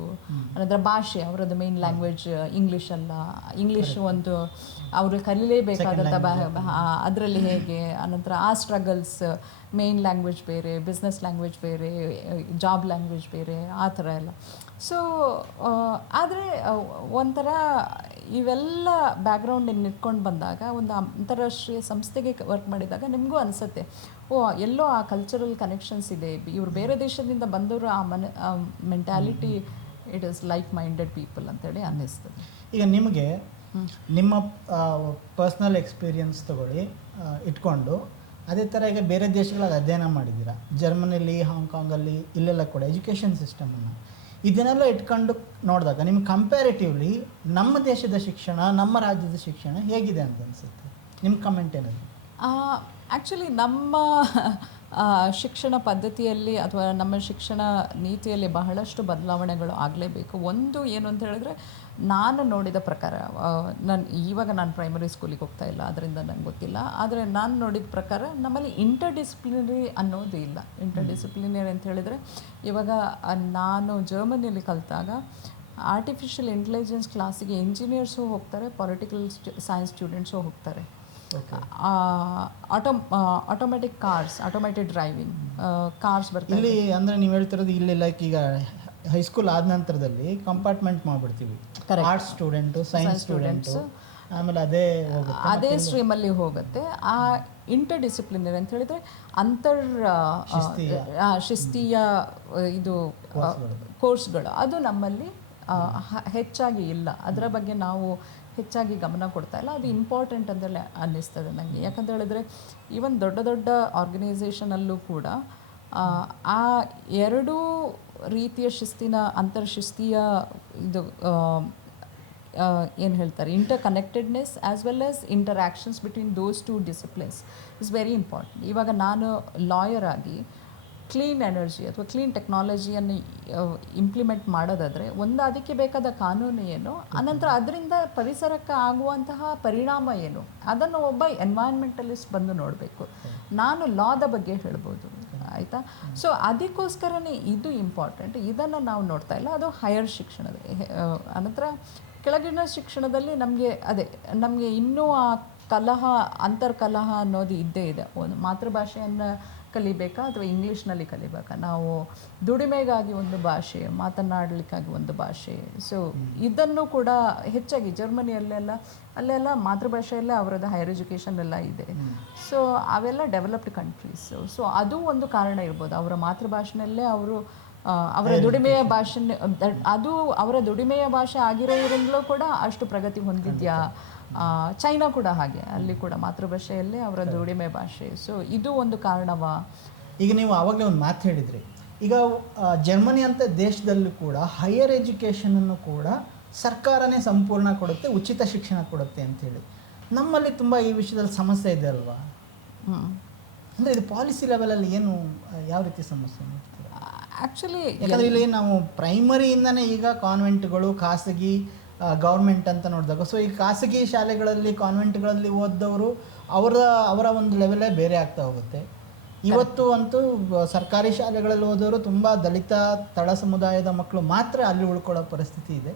ಅನಂತರ ಭಾಷೆ, ಅವರದ್ದು ಮೇನ್ ಲ್ಯಾಂಗ್ವೇಜ್ ಇಂಗ್ಲೀಷ್ ಅಲ್ಲ, ಇಂಗ್ಲೀಷ್ ಒಂದು ಅವರು ಕಲೀಲೇಬೇಕಾದಂಥ ಅದರಲ್ಲಿ ಹೇಗೆ, ಅನಂತರ ಆ ಸ್ಟ್ರಗಲ್ಸ್, ಮೇನ್ ಲ್ಯಾಂಗ್ವೇಜ್ ಬೇರೆ, ಬಿಸ್ನೆಸ್ ಲ್ಯಾಂಗ್ವೇಜ್ ಬೇರೆ, ಜಾಬ್ ಲ್ಯಾಂಗ್ವೇಜ್ ಬೇರೆ, ಆ ಥರ ಎಲ್ಲ. ಸೊ ಆದರೆ ಒಂಥರ ಇವೆಲ್ಲ ಬ್ಯಾಕ್ಗ್ರೌಂಡಿಂದ ಇಟ್ಕೊಂಡು ಬಂದಾಗ ಒಂದು ಅಂತಾರಾಷ್ಟ್ರೀಯ ಸಂಸ್ಥೆಗೆ ವರ್ಕ್ ಮಾಡಿದಾಗ ನಿಮಗೂ ಅನಿಸುತ್ತೆ, ಎಲ್ಲೋ ಆ ಕಲ್ಚರಲ್ ಕನೆಕ್ಷನ್ಸ್ ಇದೆ, ಇವರು ಬೇರೆ ದೇಶದಿಂದ ಬಂದವರು, ಆ mentality it is like minded people ಅಂತೇಳಿ ಅನ್ನಿಸ್ತದೆ. ಈಗ ನಿಮಗೆ ನಿಮ್ಮ ಪರ್ಸ್ನಲ್ ಎಕ್ಸ್ಪೀರಿಯನ್ಸ್ ತಗೊಳ್ಳಿ, ಇಟ್ಕೊಂಡು ಅದೇ ಥರ ಈಗ ಬೇರೆ ದೇಶಗಳಲ್ಲಿ ಅಧ್ಯಯನ ಮಾಡಿದ್ದೀರಾ, ಜರ್ಮನಿಲಿ, ಹಾಂಗ್ಕಾಂಗಲ್ಲಿ, ಇಲ್ಲೆಲ್ಲ ಕೂಡ ಎಜುಕೇಷನ್ ಸಿಸ್ಟಮನ್ನು ಇದನ್ನೆಲ್ಲ ಇಟ್ಕೊಂಡು ನೋಡಿದಾಗ ನಿಮ್ಗೆ ಕಂಪ್ಯಾರಿಟಿವ್ಲಿ ನಮ್ಮ ದೇಶದ ಶಿಕ್ಷಣ, ನಮ್ಮ ರಾಜ್ಯದ ಶಿಕ್ಷಣ ಹೇಗಿದೆ ಅಂತ ಅನಿಸುತ್ತೆ? ನಿಮ್ಮ ಕಮೆಂಟ್ ಏನಾದ್ರು? ಆ್ಯಕ್ಚುಲಿ ನಮ್ಮ ಶಿಕ್ಷಣ ಪದ್ಧತಿಯಲ್ಲಿ ಅಥವಾ ನಮ್ಮ ಶಿಕ್ಷಣ ನೀತಿಯಲ್ಲಿ ಬಹಳಷ್ಟು ಬದಲಾವಣೆಗಳು ಆಗಲೇಬೇಕು. ಒಂದು ಏನು ಅಂತ ಹೇಳಿದ್ರೆ, ನಾನು ನೋಡಿದ ಪ್ರಕಾರ, ನಾನು ಪ್ರೈಮರಿ ಸ್ಕೂಲಿಗೆ ಹೋಗ್ತಾ ಇಲ್ಲ, ಅದರಿಂದ ನಂಗೆ ಗೊತ್ತಿಲ್ಲ. ಆದರೆ ನಾನು ನೋಡಿದ ಪ್ರಕಾರ ನಮ್ಮಲ್ಲಿ ಇಂಟರ್ಡಿಸಿಪ್ಲಿನರಿ ಅನ್ನೋದು ಇಲ್ಲ. ಇಂಟರ್ಡಿಸಿಪ್ಲಿನರಿ ಅಂತ ಹೇಳಿದರೆ, ಇವಾಗ ನಾನು ಜರ್ಮನಿಯಲ್ಲಿ ಕಲಿತಾಗ ಆರ್ಟಿಫಿಷಿಯಲ್ ಇಂಟೆಲಿಜೆನ್ಸ್ ಕ್ಲಾಸಿಗೆ ಇಂಜಿನಿಯರ್ಸು ಹೋಗ್ತಾರೆ, ಪೊಲಿಟಿಕಲ್ ಸೈನ್ಸ್ ಸ್ಟೂಡೆಂಟ್ಸು ಹೋಗ್ತಾರೆ. Automatic cars, automated driving cars ಬರ್ತಾರೆ ಇಲ್ಲಿ. ಅಂದರೆ ನೀವು ಹೇಳ್ತಿರೋದು ಇಲ್ಲಿ ಲೈಕ್ ಈಗ ಹೈಸ್ಕೂಲ್ ಆದ ನಂತರದಲ್ಲಿ ಕಂಪಾರ್ಟ್ಮೆಂಟ್ ಮಾಡಿಬಿಡ್ತೀವಿ, ಆರ್ಟ್ಸ್ ಸ್ಟೂಡೆಂಟು, ಸೈನ್ಸ್ ಸ್ಟೂಡೆಂಟ್ಸು, ಆಮೇಲೆ ಅದೇ ಸ್ಟ್ರೀಮಲ್ಲಿ ಹೋಗುತ್ತೆ. ಆ ಇಂಟರ್ ಡಿಸಿಪ್ಲಿನರಿ ಅಂತ ಹೇಳಿದರೆ ಶಿಸ್ತೀಯ ಇದು ಕೋರ್ಸ್ಗಳು, ಅದು ನಮ್ಮಲ್ಲಿ ಹೆಚ್ಚಾಗಿ ಇಲ್ಲ. ಅದರ ಬಗ್ಗೆ ನಾವು ಹೆಚ್ಚಾಗಿ ಗಮನ ಕೊಡ್ತಾ ಇಲ್ಲ. ಅದು ಇಂಪಾರ್ಟೆಂಟ್ ಅಂತೇಳಿ ಅನ್ನಿಸ್ತದೆ ನನಗೆ. ಯಾಕಂತ ಹೇಳಿದ್ರೆ ಈವನ್ ದೊಡ್ಡ ದೊಡ್ಡ ಆರ್ಗನೈಸೇಷನಲ್ಲೂ ಕೂಡ ಆ ಎರಡೂ ರೀತಿಯ ಶಿಸ್ತಿನ, ಅಂತರ್ಶಿಸ್ತೀಯ ಇದು ಏನು ಹೇಳ್ತಾರೆ, inter connectedness as well as interactions between those two disciplines is very important. ಇವಾಗ ನಾನು ಲಾಯರ್ ಆಗಿ ಕ್ಲೀನ್ ಎನರ್ಜಿ ಅಥವಾ ಕ್ಲೀನ್ ಟೆಕ್ನಾಲಜಿಯನ್ನು ಇಂಪ್ಲಿಮೆಂಟ್ ಮಾಡೋದಾದರೆ ಒಂದು ಅದಕ್ಕೆ ಬೇಕಾದ ಕಾನೂನು ಏನು, ಅನಂತರ ಅದರಿಂದ ಪರಿಸರಕ್ಕೆ ಆಗುವಂತಹ ಪರಿಣಾಮ ಏನು, ಅದನ್ನು ಒಬ್ಬ ಎನ್ವೈರ್ಮೆಂಟಲಿಸ್ಟ್ ಬಂದು ನೋಡಬೇಕು. ನಾನು ಲಾದ ಬಗ್ಗೆ ಹೇಳ್ಬೋದು, ಆಯಿತಾ. ಸೊ ಅದಕ್ಕೋಸ್ಕರನೇ ಇದು ಇಂಪಾರ್ಟೆಂಟ್. ಇದನ್ನು ನಾವು ನೋಡ್ತಾ ಇಲ್ಲ, ಅದು ಹೈಯರ್ ಶಿಕ್ಷಣದಲ್ಲಿ. ಅನಂತರ ಕೆಳಗಿನ ಶಿಕ್ಷಣದಲ್ಲಿ ನಮಗೆ ಇನ್ನೂ ಆ ಅಂತರ್ಕಲಹ ಅನ್ನೋದು ಇದ್ದೇ ಇದೆ. ಒಂದು ಮಾತೃಭಾಷೆಯನ್ನು ಕಲಿಬೇಕಾ ಅಥವಾ ಇಂಗ್ಲೀಷ್ನಲ್ಲಿ ಕಲಿಬೇಕಾ, ನಾವು ದುಡಿಮೆಗಾಗಿ ಒಂದು ಭಾಷೆ, ಮಾತನಾಡಲಿಕ್ಕಾಗಿ ಒಂದು ಭಾಷೆ. ಸೊ ಇದನ್ನು ಕೂಡ ಹೆಚ್ಚಾಗಿ ಅಲ್ಲೆಲ್ಲ ಮಾತೃಭಾಷೆಯಲ್ಲೇ ಅವರದ್ದು ಹೈಯರ್ ಎಜುಕೇಷನ್ ಎಲ್ಲ ಇದೆ. ಸೊ ಅವೆಲ್ಲ ಡೆವಲಪ್ಡ್ ಕಂಟ್ರೀಸು. ಸೊ ಅದು ಒಂದು ಕಾರಣ ಇರ್ಬೋದು. ಅವರ ಮಾತೃಭಾಷೆಯಲ್ಲೇ ಅವರ ದುಡಿಮೆಯ ಭಾಷೆ, ಅದು ಅವರ ದುಡಿಮೆಯ ಭಾಷೆ ಆಗಿರೋದ್ರಿಂದಲೂ ಕೂಡ ಅಷ್ಟು ಪ್ರಗತಿ ಹೊಂದಿದ್ಯಾ. ಚೈನಾ ಕೂಡ ಹಾಗೆ, ಅಲ್ಲಿ ಕೂಡ ಮಾತೃಭಾಷೆಯಲ್ಲೇ ಅವರ ದುಡಿಮೆ ಭಾಷೆ. ಸೊ ಇದು ಒಂದು ಕಾರಣವಾ. ಈಗ ನೀವು ಆವಾಗಲೇ ಒಂದು ಮಾತು ಹೇಳಿದ್ರಿ, ಈಗ ಜರ್ಮನಿ ಅಂತ ದೇಶದಲ್ಲೂ ಕೂಡ ಹೈಯರ್ ಎಜುಕೇಷನನ್ನು ಕೂಡ ಸರ್ಕಾರನೇ ಸಂಪೂರ್ಣ ಕೊಡುತ್ತೆ, ಉಚಿತ ಶಿಕ್ಷಣ ಕೊಡುತ್ತೆ ಅಂತೇಳಿ. ನಮ್ಮಲ್ಲಿ ತುಂಬ ಈ ವಿಷಯದಲ್ಲಿ ಸಮಸ್ಯೆ ಇದೆ ಅಲ್ವಾ? ಅಂದರೆ ಇದು ಪಾಲಿಸಿ ಲೆವೆಲಲ್ಲಿ ಯಾವ ರೀತಿ ಸಮಸ್ಯೆ ಆ್ಯಕ್ಚುಲಿ? ಯಾಕಂದರೆ ಇಲ್ಲಿ ನಾವು ಪ್ರೈಮರಿಯಿಂದನೇ ಈಗ ಕಾನ್ವೆಂಟ್ಗಳು, ಖಾಸಗಿ, ಗೌರ್ಮೆಂಟ್ ಅಂತ ನೋಡಿದಾಗ, ಸೊ ಈ ಖಾಸಗಿ ಶಾಲೆಗಳಲ್ಲಿ, ಕಾನ್ವೆಂಟ್ಗಳಲ್ಲಿ ಓದಿದವರು ಅವರ ಒಂದು ಲೆವೆಲೇ ಬೇರೆ ಆಗ್ತಾ ಹೋಗುತ್ತೆ. ಇವತ್ತು ಅಂತೂ ಸರ್ಕಾರಿ ಶಾಲೆಗಳಲ್ಲಿ ಓದೋರು ತುಂಬ ದಲಿತ ತಳ ಸಮುದಾಯದ ಮಕ್ಕಳು ಮಾತ್ರ ಅಲ್ಲಿ ಉಳ್ಕೊಳ್ಳೋ ಪರಿಸ್ಥಿತಿ ಇದೆ.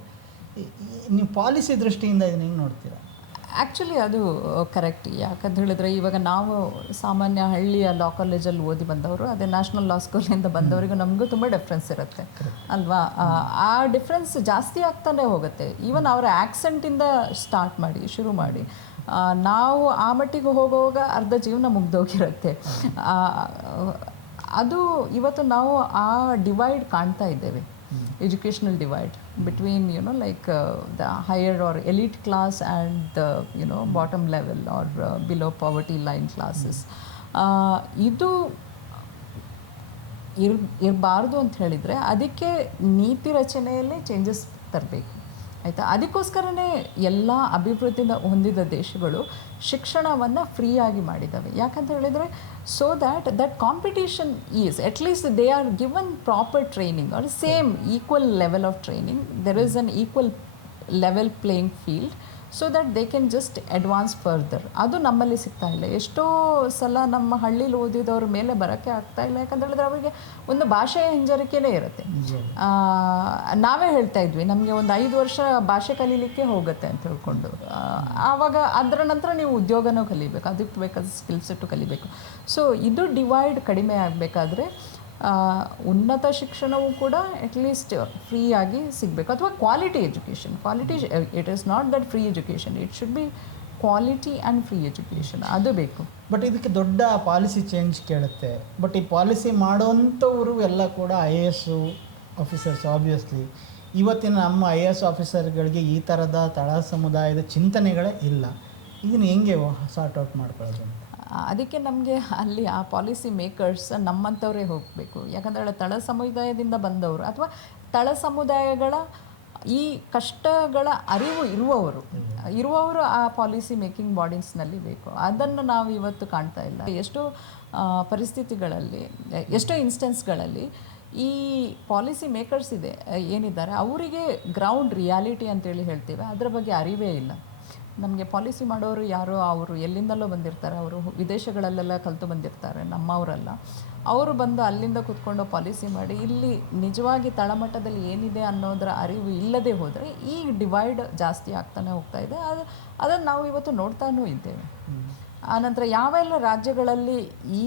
ನೀವು ಪಾಲಿಸಿ ದೃಷ್ಟಿಯಿಂದ ಇದನ್ನ ಹೆಂಗೆ ನೋಡ್ತೀರಾ? ಆ್ಯಕ್ಚುಲಿ ಅದು ಕರೆಕ್ಟ್. ಯಾಕಂತ ಹೇಳಿದ್ರೆ ಇವಾಗ ನಾವು ಸಾಮಾನ್ಯ ಹಳ್ಳಿಯ ಲಾ ಕಾಲೇಜಲ್ಲಿ ಓದಿ ಬಂದವರು, ಅದೇ ನ್ಯಾಷನಲ್ ಲಾ ಸ್ಕೂಲಿಂದ ಬಂದವರಿಗೂ ನಮಗೂ ತುಂಬ ಡಿಫ್ರೆನ್ಸ್ ಇರುತ್ತೆ ಅಲ್ವಾ. ಆ ಡಿಫ್ರೆನ್ಸ್ ಜಾಸ್ತಿ ಆಗ್ತಾನೆ ಹೋಗುತ್ತೆ. ಈವನ್ ಅವರ ಆ್ಯಕ್ಸೆಂಟಿಂದ ಶುರು ಮಾಡಿ ನಾವು ಆ ಮಟ್ಟಿಗೆ ಹೋಗುವಾಗ ಅರ್ಧ ಜೀವನ ಮುಗ್ದೋಗಿರುತ್ತೆ. ಅದು ಇವತ್ತು ನಾವು ಆ ಡಿವೈಡ್ ಕಾಣ್ತಾ ಇದ್ದೇವೆ, educational divide between the higher or elite class and the bottom level or below poverty line classes. ಇದು ಇರಬಾರ್ದು ಅಂತ ಹೇಳಿದರೆ ಅದಕ್ಕೆ ನೀತಿ ರಚನೆಯಲ್ಲಿ ಚೇಂಜಸ್ ತರಬೇಕು, ಆಯಿತಾ. ಅದಕ್ಕೋಸ್ಕರನೇ ಎಲ್ಲ ಅಭಿವೃದ್ಧಿ ಹೊಂದಿದ ದೇಶಗಳು ಶಿಕ್ಷಣವನ್ನು ಫ್ರೀಯಾಗಿ ಮಾಡಿದ್ದಾವೆ. ಯಾಕಂತ ಹೇಳಿದರೆ so that competition is at least they are given proper training are same equal level of training. There is an equal level playing field so that they can just advance further. ಅದು ನಮ್ಮಲ್ಲಿ ಸಿಗ್ತಾ ಇಲ್ಲ. ಎಷ್ಟೋ ಸಲ ನಮ್ಮ ಹಳ್ಳಿಲಿ ಓದಿದವ್ರ ಮೇಲೆ ಬರೋಕ್ಕೆ ಆಗ್ತಾ ಇಲ್ಲ. ಯಾಕಂತ ಹೇಳಿದ್ರೆ ಅವರಿಗೆ ಒಂದು ಭಾಷೆಯ ಹಿಂಜರಿಕೆನೇ ಇರುತ್ತೆ. ನಾವೇ ಹೇಳ್ತಾ ಇದ್ವಿ, ನಮಗೆ ಒಂದು 5 ವರ್ಷ ಭಾಷೆ ಕಲೀಲಿಕ್ಕೆ ಹೋಗುತ್ತೆ ಅಂತ ಹೇಳ್ಕೊಂಡು, ಆವಾಗ ಅದರ ನಂತರ ನೀವು ಉದ್ಯೋಗನೂ ಕಲಿಬೇಕು, ಅದಕ್ಕೆ ಬೇಕಾದ ಸ್ಕಿಲ್ ಸೆಟ್ಟು ಕಲಿಬೇಕು. ಸೊ ಇದು ಡಿವೈಡ್ ಕಡಿಮೆ ಆಗಬೇಕಾದ್ರೆ ಉನ್ನತ ಶಿಕ್ಷಣವೂ ಕೂಡ ಅಟ್ಲೀಸ್ಟ್ ಫ್ರೀಯಾಗಿ ಸಿಗಬೇಕು, ಅಥವಾ quality education. It is not that free education, it should be quality and free education, ಅದು ಬೇಕು. ಬಟ್ ಇದಕ್ಕೆ ದೊಡ್ಡ ಪಾಲಿಸಿ ಚೇಂಜ್ ಕೇಳುತ್ತೆ. ಬಟ್ ಈ ಪಾಲಿಸಿ ಮಾಡೋವಂಥವರು ಎಲ್ಲ ಕೂಡ IAS ಆಫೀಸರ್ಸ್. ಆಬ್ವಿಯಸ್ಲಿ ಇವತ್ತಿನ ನಮ್ಮ IAS ಆಫೀಸರ್ಗಳಿಗೆ ಈ ಥರದ ತಳ ಸಮುದಾಯದ ಚಿಂತನೆಗಳೇ ಇಲ್ಲ. ಇದನ್ನು ಹೆಂಗೆ ಸಾರ್ಟ್ ಔಟ್ ಮಾಡ್ಕೊಳ್ಳೋದು? ಅದಕ್ಕೆ ನಮಗೆ ಅಲ್ಲಿ ಆ ಪಾಲಿಸಿ ಮೇಕರ್ಸ್ ನಮ್ಮಂಥವರೇ ಹೋಗಬೇಕು. ಯಾಕಂದರೆ ತಳ ಸಮುದಾಯದಿಂದ ಬಂದವರು ಅಥವಾ ತಳ ಸಮುದಾಯಗಳ ಈ ಕಷ್ಟಗಳ ಅರಿವು ಇರುವವರು ಆ ಪಾಲಿಸಿ ಮೇಕಿಂಗ್ ಬಾಡೀಸ್ನಲ್ಲಿ ಬೇಕು. ಅದನ್ನು ನಾವು ಇವತ್ತು ಕಾಣ್ತಾ ಇಲ್ಲ. ಎಷ್ಟೋ ಪರಿಸ್ಥಿತಿಗಳಲ್ಲಿ, ಎಷ್ಟೋ ಇನ್ಸ್ಟೆನ್ಸ್ಗಳಲ್ಲಿ ಈ ಪಾಲಿಸಿ ಮೇಕರ್ಸ್ ಏನಿದ್ದಾರೆ ಅವರಿಗೆ ಗ್ರೌಂಡ್ ರಿಯಾಲಿಟಿ ಅಂತೇಳಿ ಹೇಳ್ತೇವೆ, ಅದರ ಬಗ್ಗೆ ಅರಿವೇ ಇಲ್ಲ. ನಮಗೆ ಪಾಲಿಸಿ ಮಾಡೋರು ಯಾರೋ ಅವರು ಎಲ್ಲಿಂದಲೋ ಬಂದಿರ್ತಾರೆ, ಅವರು ವಿದೇಶಗಳಲ್ಲೆಲ್ಲ ಕಲಿತು ಬಂದಿರ್ತಾರೆ, ನಮ್ಮವರಲ್ಲ. ಅವರು ಬಂದು ಅಲ್ಲಿಂದ ಕೂತ್ಕೊಂಡು ಪಾಲಿಸಿ ಮಾಡಿ ಇಲ್ಲಿ ನಿಜವಾಗಿ ತಳಮಟ್ಟದಲ್ಲಿ ಏನಿದೆ ಅನ್ನೋದರ ಅರಿವು ಇಲ್ಲದೆ ಹೋದರೆ ಈ ಡಿವೈಡ್ ಜಾಸ್ತಿ ಆಗ್ತಾನೆ ಹೋಗ್ತಾ ಇದೆ. ಅದನ್ನು ನಾವು ಇವತ್ತು ನೋಡ್ತಾನೂ ಇದ್ದೇವೆ. ಆನಂತರ ಯಾವೆಲ್ಲ ರಾಜ್ಯಗಳಲ್ಲಿ ಈ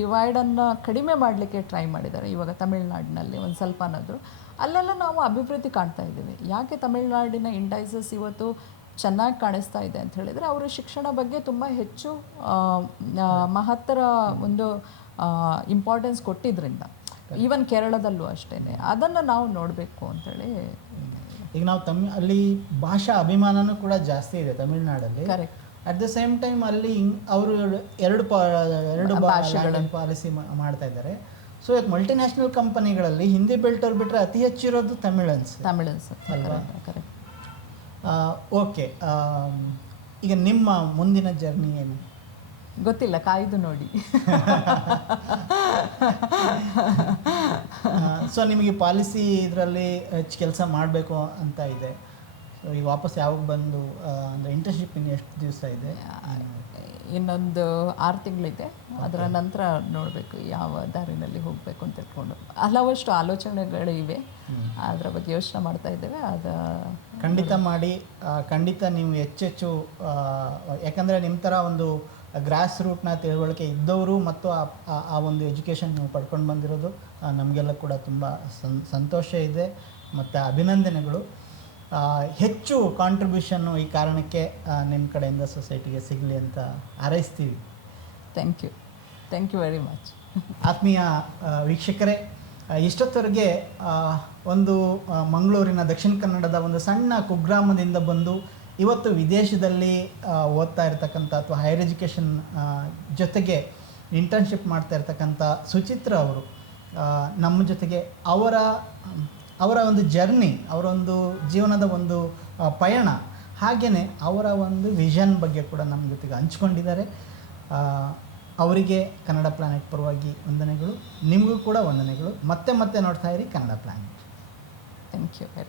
ಡಿವೈಡನ್ನು ಕಡಿಮೆ ಮಾಡಲಿಕ್ಕೆ ಟ್ರೈ ಮಾಡಿದ್ದಾರೆ, ಇವಾಗ ತಮಿಳ್ನಾಡಿನಲ್ಲಿ ಒಂದು ಸ್ವಲ್ಪನಾದರೂ, ಅಲ್ಲೆಲ್ಲ ನಾವು ಅಭಿವೃದ್ಧಿ ಕಾಣ್ತಾ ಇದ್ದೇವೆ. ಯಾಕೆ ತಮಿಳ್ನಾಡಿನ ಇಂಡೈಸಸ್ ಇವತ್ತು ಚೆನ್ನಾಗಿ ಕಾಣಿಸ್ತಾ ಇದೆ ಅಂತ ಹೇಳಿದರೆ ಅವರು ಶಿಕ್ಷಣ ಬಗ್ಗೆ ತುಂಬ ಹೆಚ್ಚು ಮಹತ್ತರ ಒಂದು ಇಂಪಾರ್ಟೆನ್ಸ್ ಕೊಟ್ಟಿದ್ದರಿಂದ. ಈವನ್ ಕೇರಳದಲ್ಲೂ ಅಷ್ಟೇ. ಅದನ್ನು ನಾವು ನೋಡಬೇಕು ಅಂತೇಳಿ. ಈಗ ನಾವು ಅಲ್ಲಿ ಭಾಷಾ ಅಭಿಮಾನನೂ ಕೂಡ ಜಾಸ್ತಿ ಇದೆ ತಮಿಳ್ನಾಡಲ್ಲಿ. Correct. At the same time ಅಲ್ಲಿ ಅವರು ಎರಡು ಭಾಷೆಗಳ ಪಾಲಿಸಿ ಮಾಡ್ತಾ ಇದ್ದಾರೆ. ಸೊ ಇವತ್ತು ಮಲ್ಟಿನ್ಯಾಷನಲ್ ಕಂಪನಿಗಳಲ್ಲಿ ಹಿಂದಿ ಬೆಲ್ಟವ್ರು ಬಿಟ್ಟರೆ ಅತಿ ಹೆಚ್ಚಿರೋದು ತಮಿಳನ್ಸ್ ಅಲ್ವಾ? ಕರೆಕ್ಟ್. ಓಕೆ, ಈಗ ನಿಮ್ಮ ಮುಂದಿನ ಜರ್ನಿ ಏನು? ಗೊತ್ತಿಲ್ಲ, ಕಾಯ್ದು ನೋಡಿ. ಸೊ ನಿಮಗೆ ಪಾಲಿಸಿ ಇದರಲ್ಲಿ ಹೆಚ್ಚು ಕೆಲಸ ಮಾಡಬೇಕು ಅಂತ ಇದೆ. ಸೊ ಈಗ ವಾಪಸ್ ಯಾವಾಗ ಬಂದು ಅಂದರೆ ಇಂಟರ್ನ್ಶಿಪ್ ಇನ್ನು ಎಷ್ಟು ದಿವಸ ಇದೆ? ಇನ್ನೊಂದು 6 ತಿಂಗಳಿದೆ. ಅದರ ನಂತರ ನೋಡಬೇಕು ಯಾವ ದಾರಿನಲ್ಲಿ ಹೋಗಬೇಕು ಅಂತ ತಿಳ್ಕೊಂಡು. ಹಲವಷ್ಟು ಆಲೋಚನೆಗಳಿವೆ, ಅದರ ಬಗ್ಗೆ ಯೋಚನೆ ಮಾಡ್ತಾ ಇದ್ದೇವೆ. ಅದು ಖಂಡಿತ ಮಾಡಿ. ಖಂಡಿತ ನೀವು ಹೆಚ್ಚೆಚ್ಚು, ಯಾಕಂದರೆ ನಿಮ್ಮ ಥರ ಒಂದು ಗ್ರಾಸ್ ರೂಟ್ನ ತಿಳುವಳಿಕೆ ಇದ್ದವರು ಮತ್ತು ಆ ಒಂದು ಎಜುಕೇಷನ್ ನೀವು ಪಡ್ಕೊಂಡು ಬಂದಿರೋದು ನಮಗೆಲ್ಲ ಕೂಡ ತುಂಬ ಸಂತೋಷ ಇದೆ ಮತ್ತು ಅಭಿನಂದನೆಗಳು. ಹೆಚ್ಚು ಕಾಂಟ್ರಿಬ್ಯೂಷನ್ನು ಈ ಕಾರಣಕ್ಕೆ ನಿಮ್ಮ ಕಡೆಯಿಂದ ಸೊಸೈಟಿಗೆ ಸಿಗಲಿ ಅಂತ ಹಾರೈಸ್ತೀವಿ. Thank you very much. ಆತ್ಮೀಯ ವೀಕ್ಷಕರೇ, ಇಷ್ಟೊತ್ತವರೆಗೆ ಒಂದು ಮಂಗಳೂರಿನ ದಕ್ಷಿಣ ಕನ್ನಡದ ಒಂದು ಸಣ್ಣ ಕುಗ್ರಾಮದಿಂದ ಬಂದು ಇವತ್ತು ವಿದೇಶದಲ್ಲಿ ಓದ್ತಾ ಇರ್ತಕ್ಕಂಥ ಅಥವಾ ಹೈಯರ್ ಎಜುಕೇಷನ್ ಜೊತೆಗೆ ಇಂಟರ್ನ್ಶಿಪ್ ಮಾಡ್ತಾ ಇರ್ತಕ್ಕಂಥ ಸುಚಿತ್ರ ಅವರು ನಮ್ಮ ಜೊತೆಗೆ ಅವರ ಒಂದು ಜರ್ನಿ, ಅವರ ಒಂದು ಜೀವನದ ಒಂದು ಪಯಣ, ಹಾಗೆಯೇ ಅವರ ಒಂದು ವಿಷನ್ ಬಗ್ಗೆ ಕೂಡ ನಮ್ಮ ಜೊತೆಗೆ ಹಂಚ್ಕೊಂಡಿದ್ದಾರೆ. ಅವರಿಗೆ ಕನ್ನಡ ಪ್ಲಾನೆಟ್ ಪರವಾಗಿ ವಂದನೆಗಳು. ನಿಮಗೂ ಕೂಡ ವಂದನೆಗಳು. ಮತ್ತೆ ನೋಡ್ತಾ ಇರಿ Kannada planet. Thank you very much.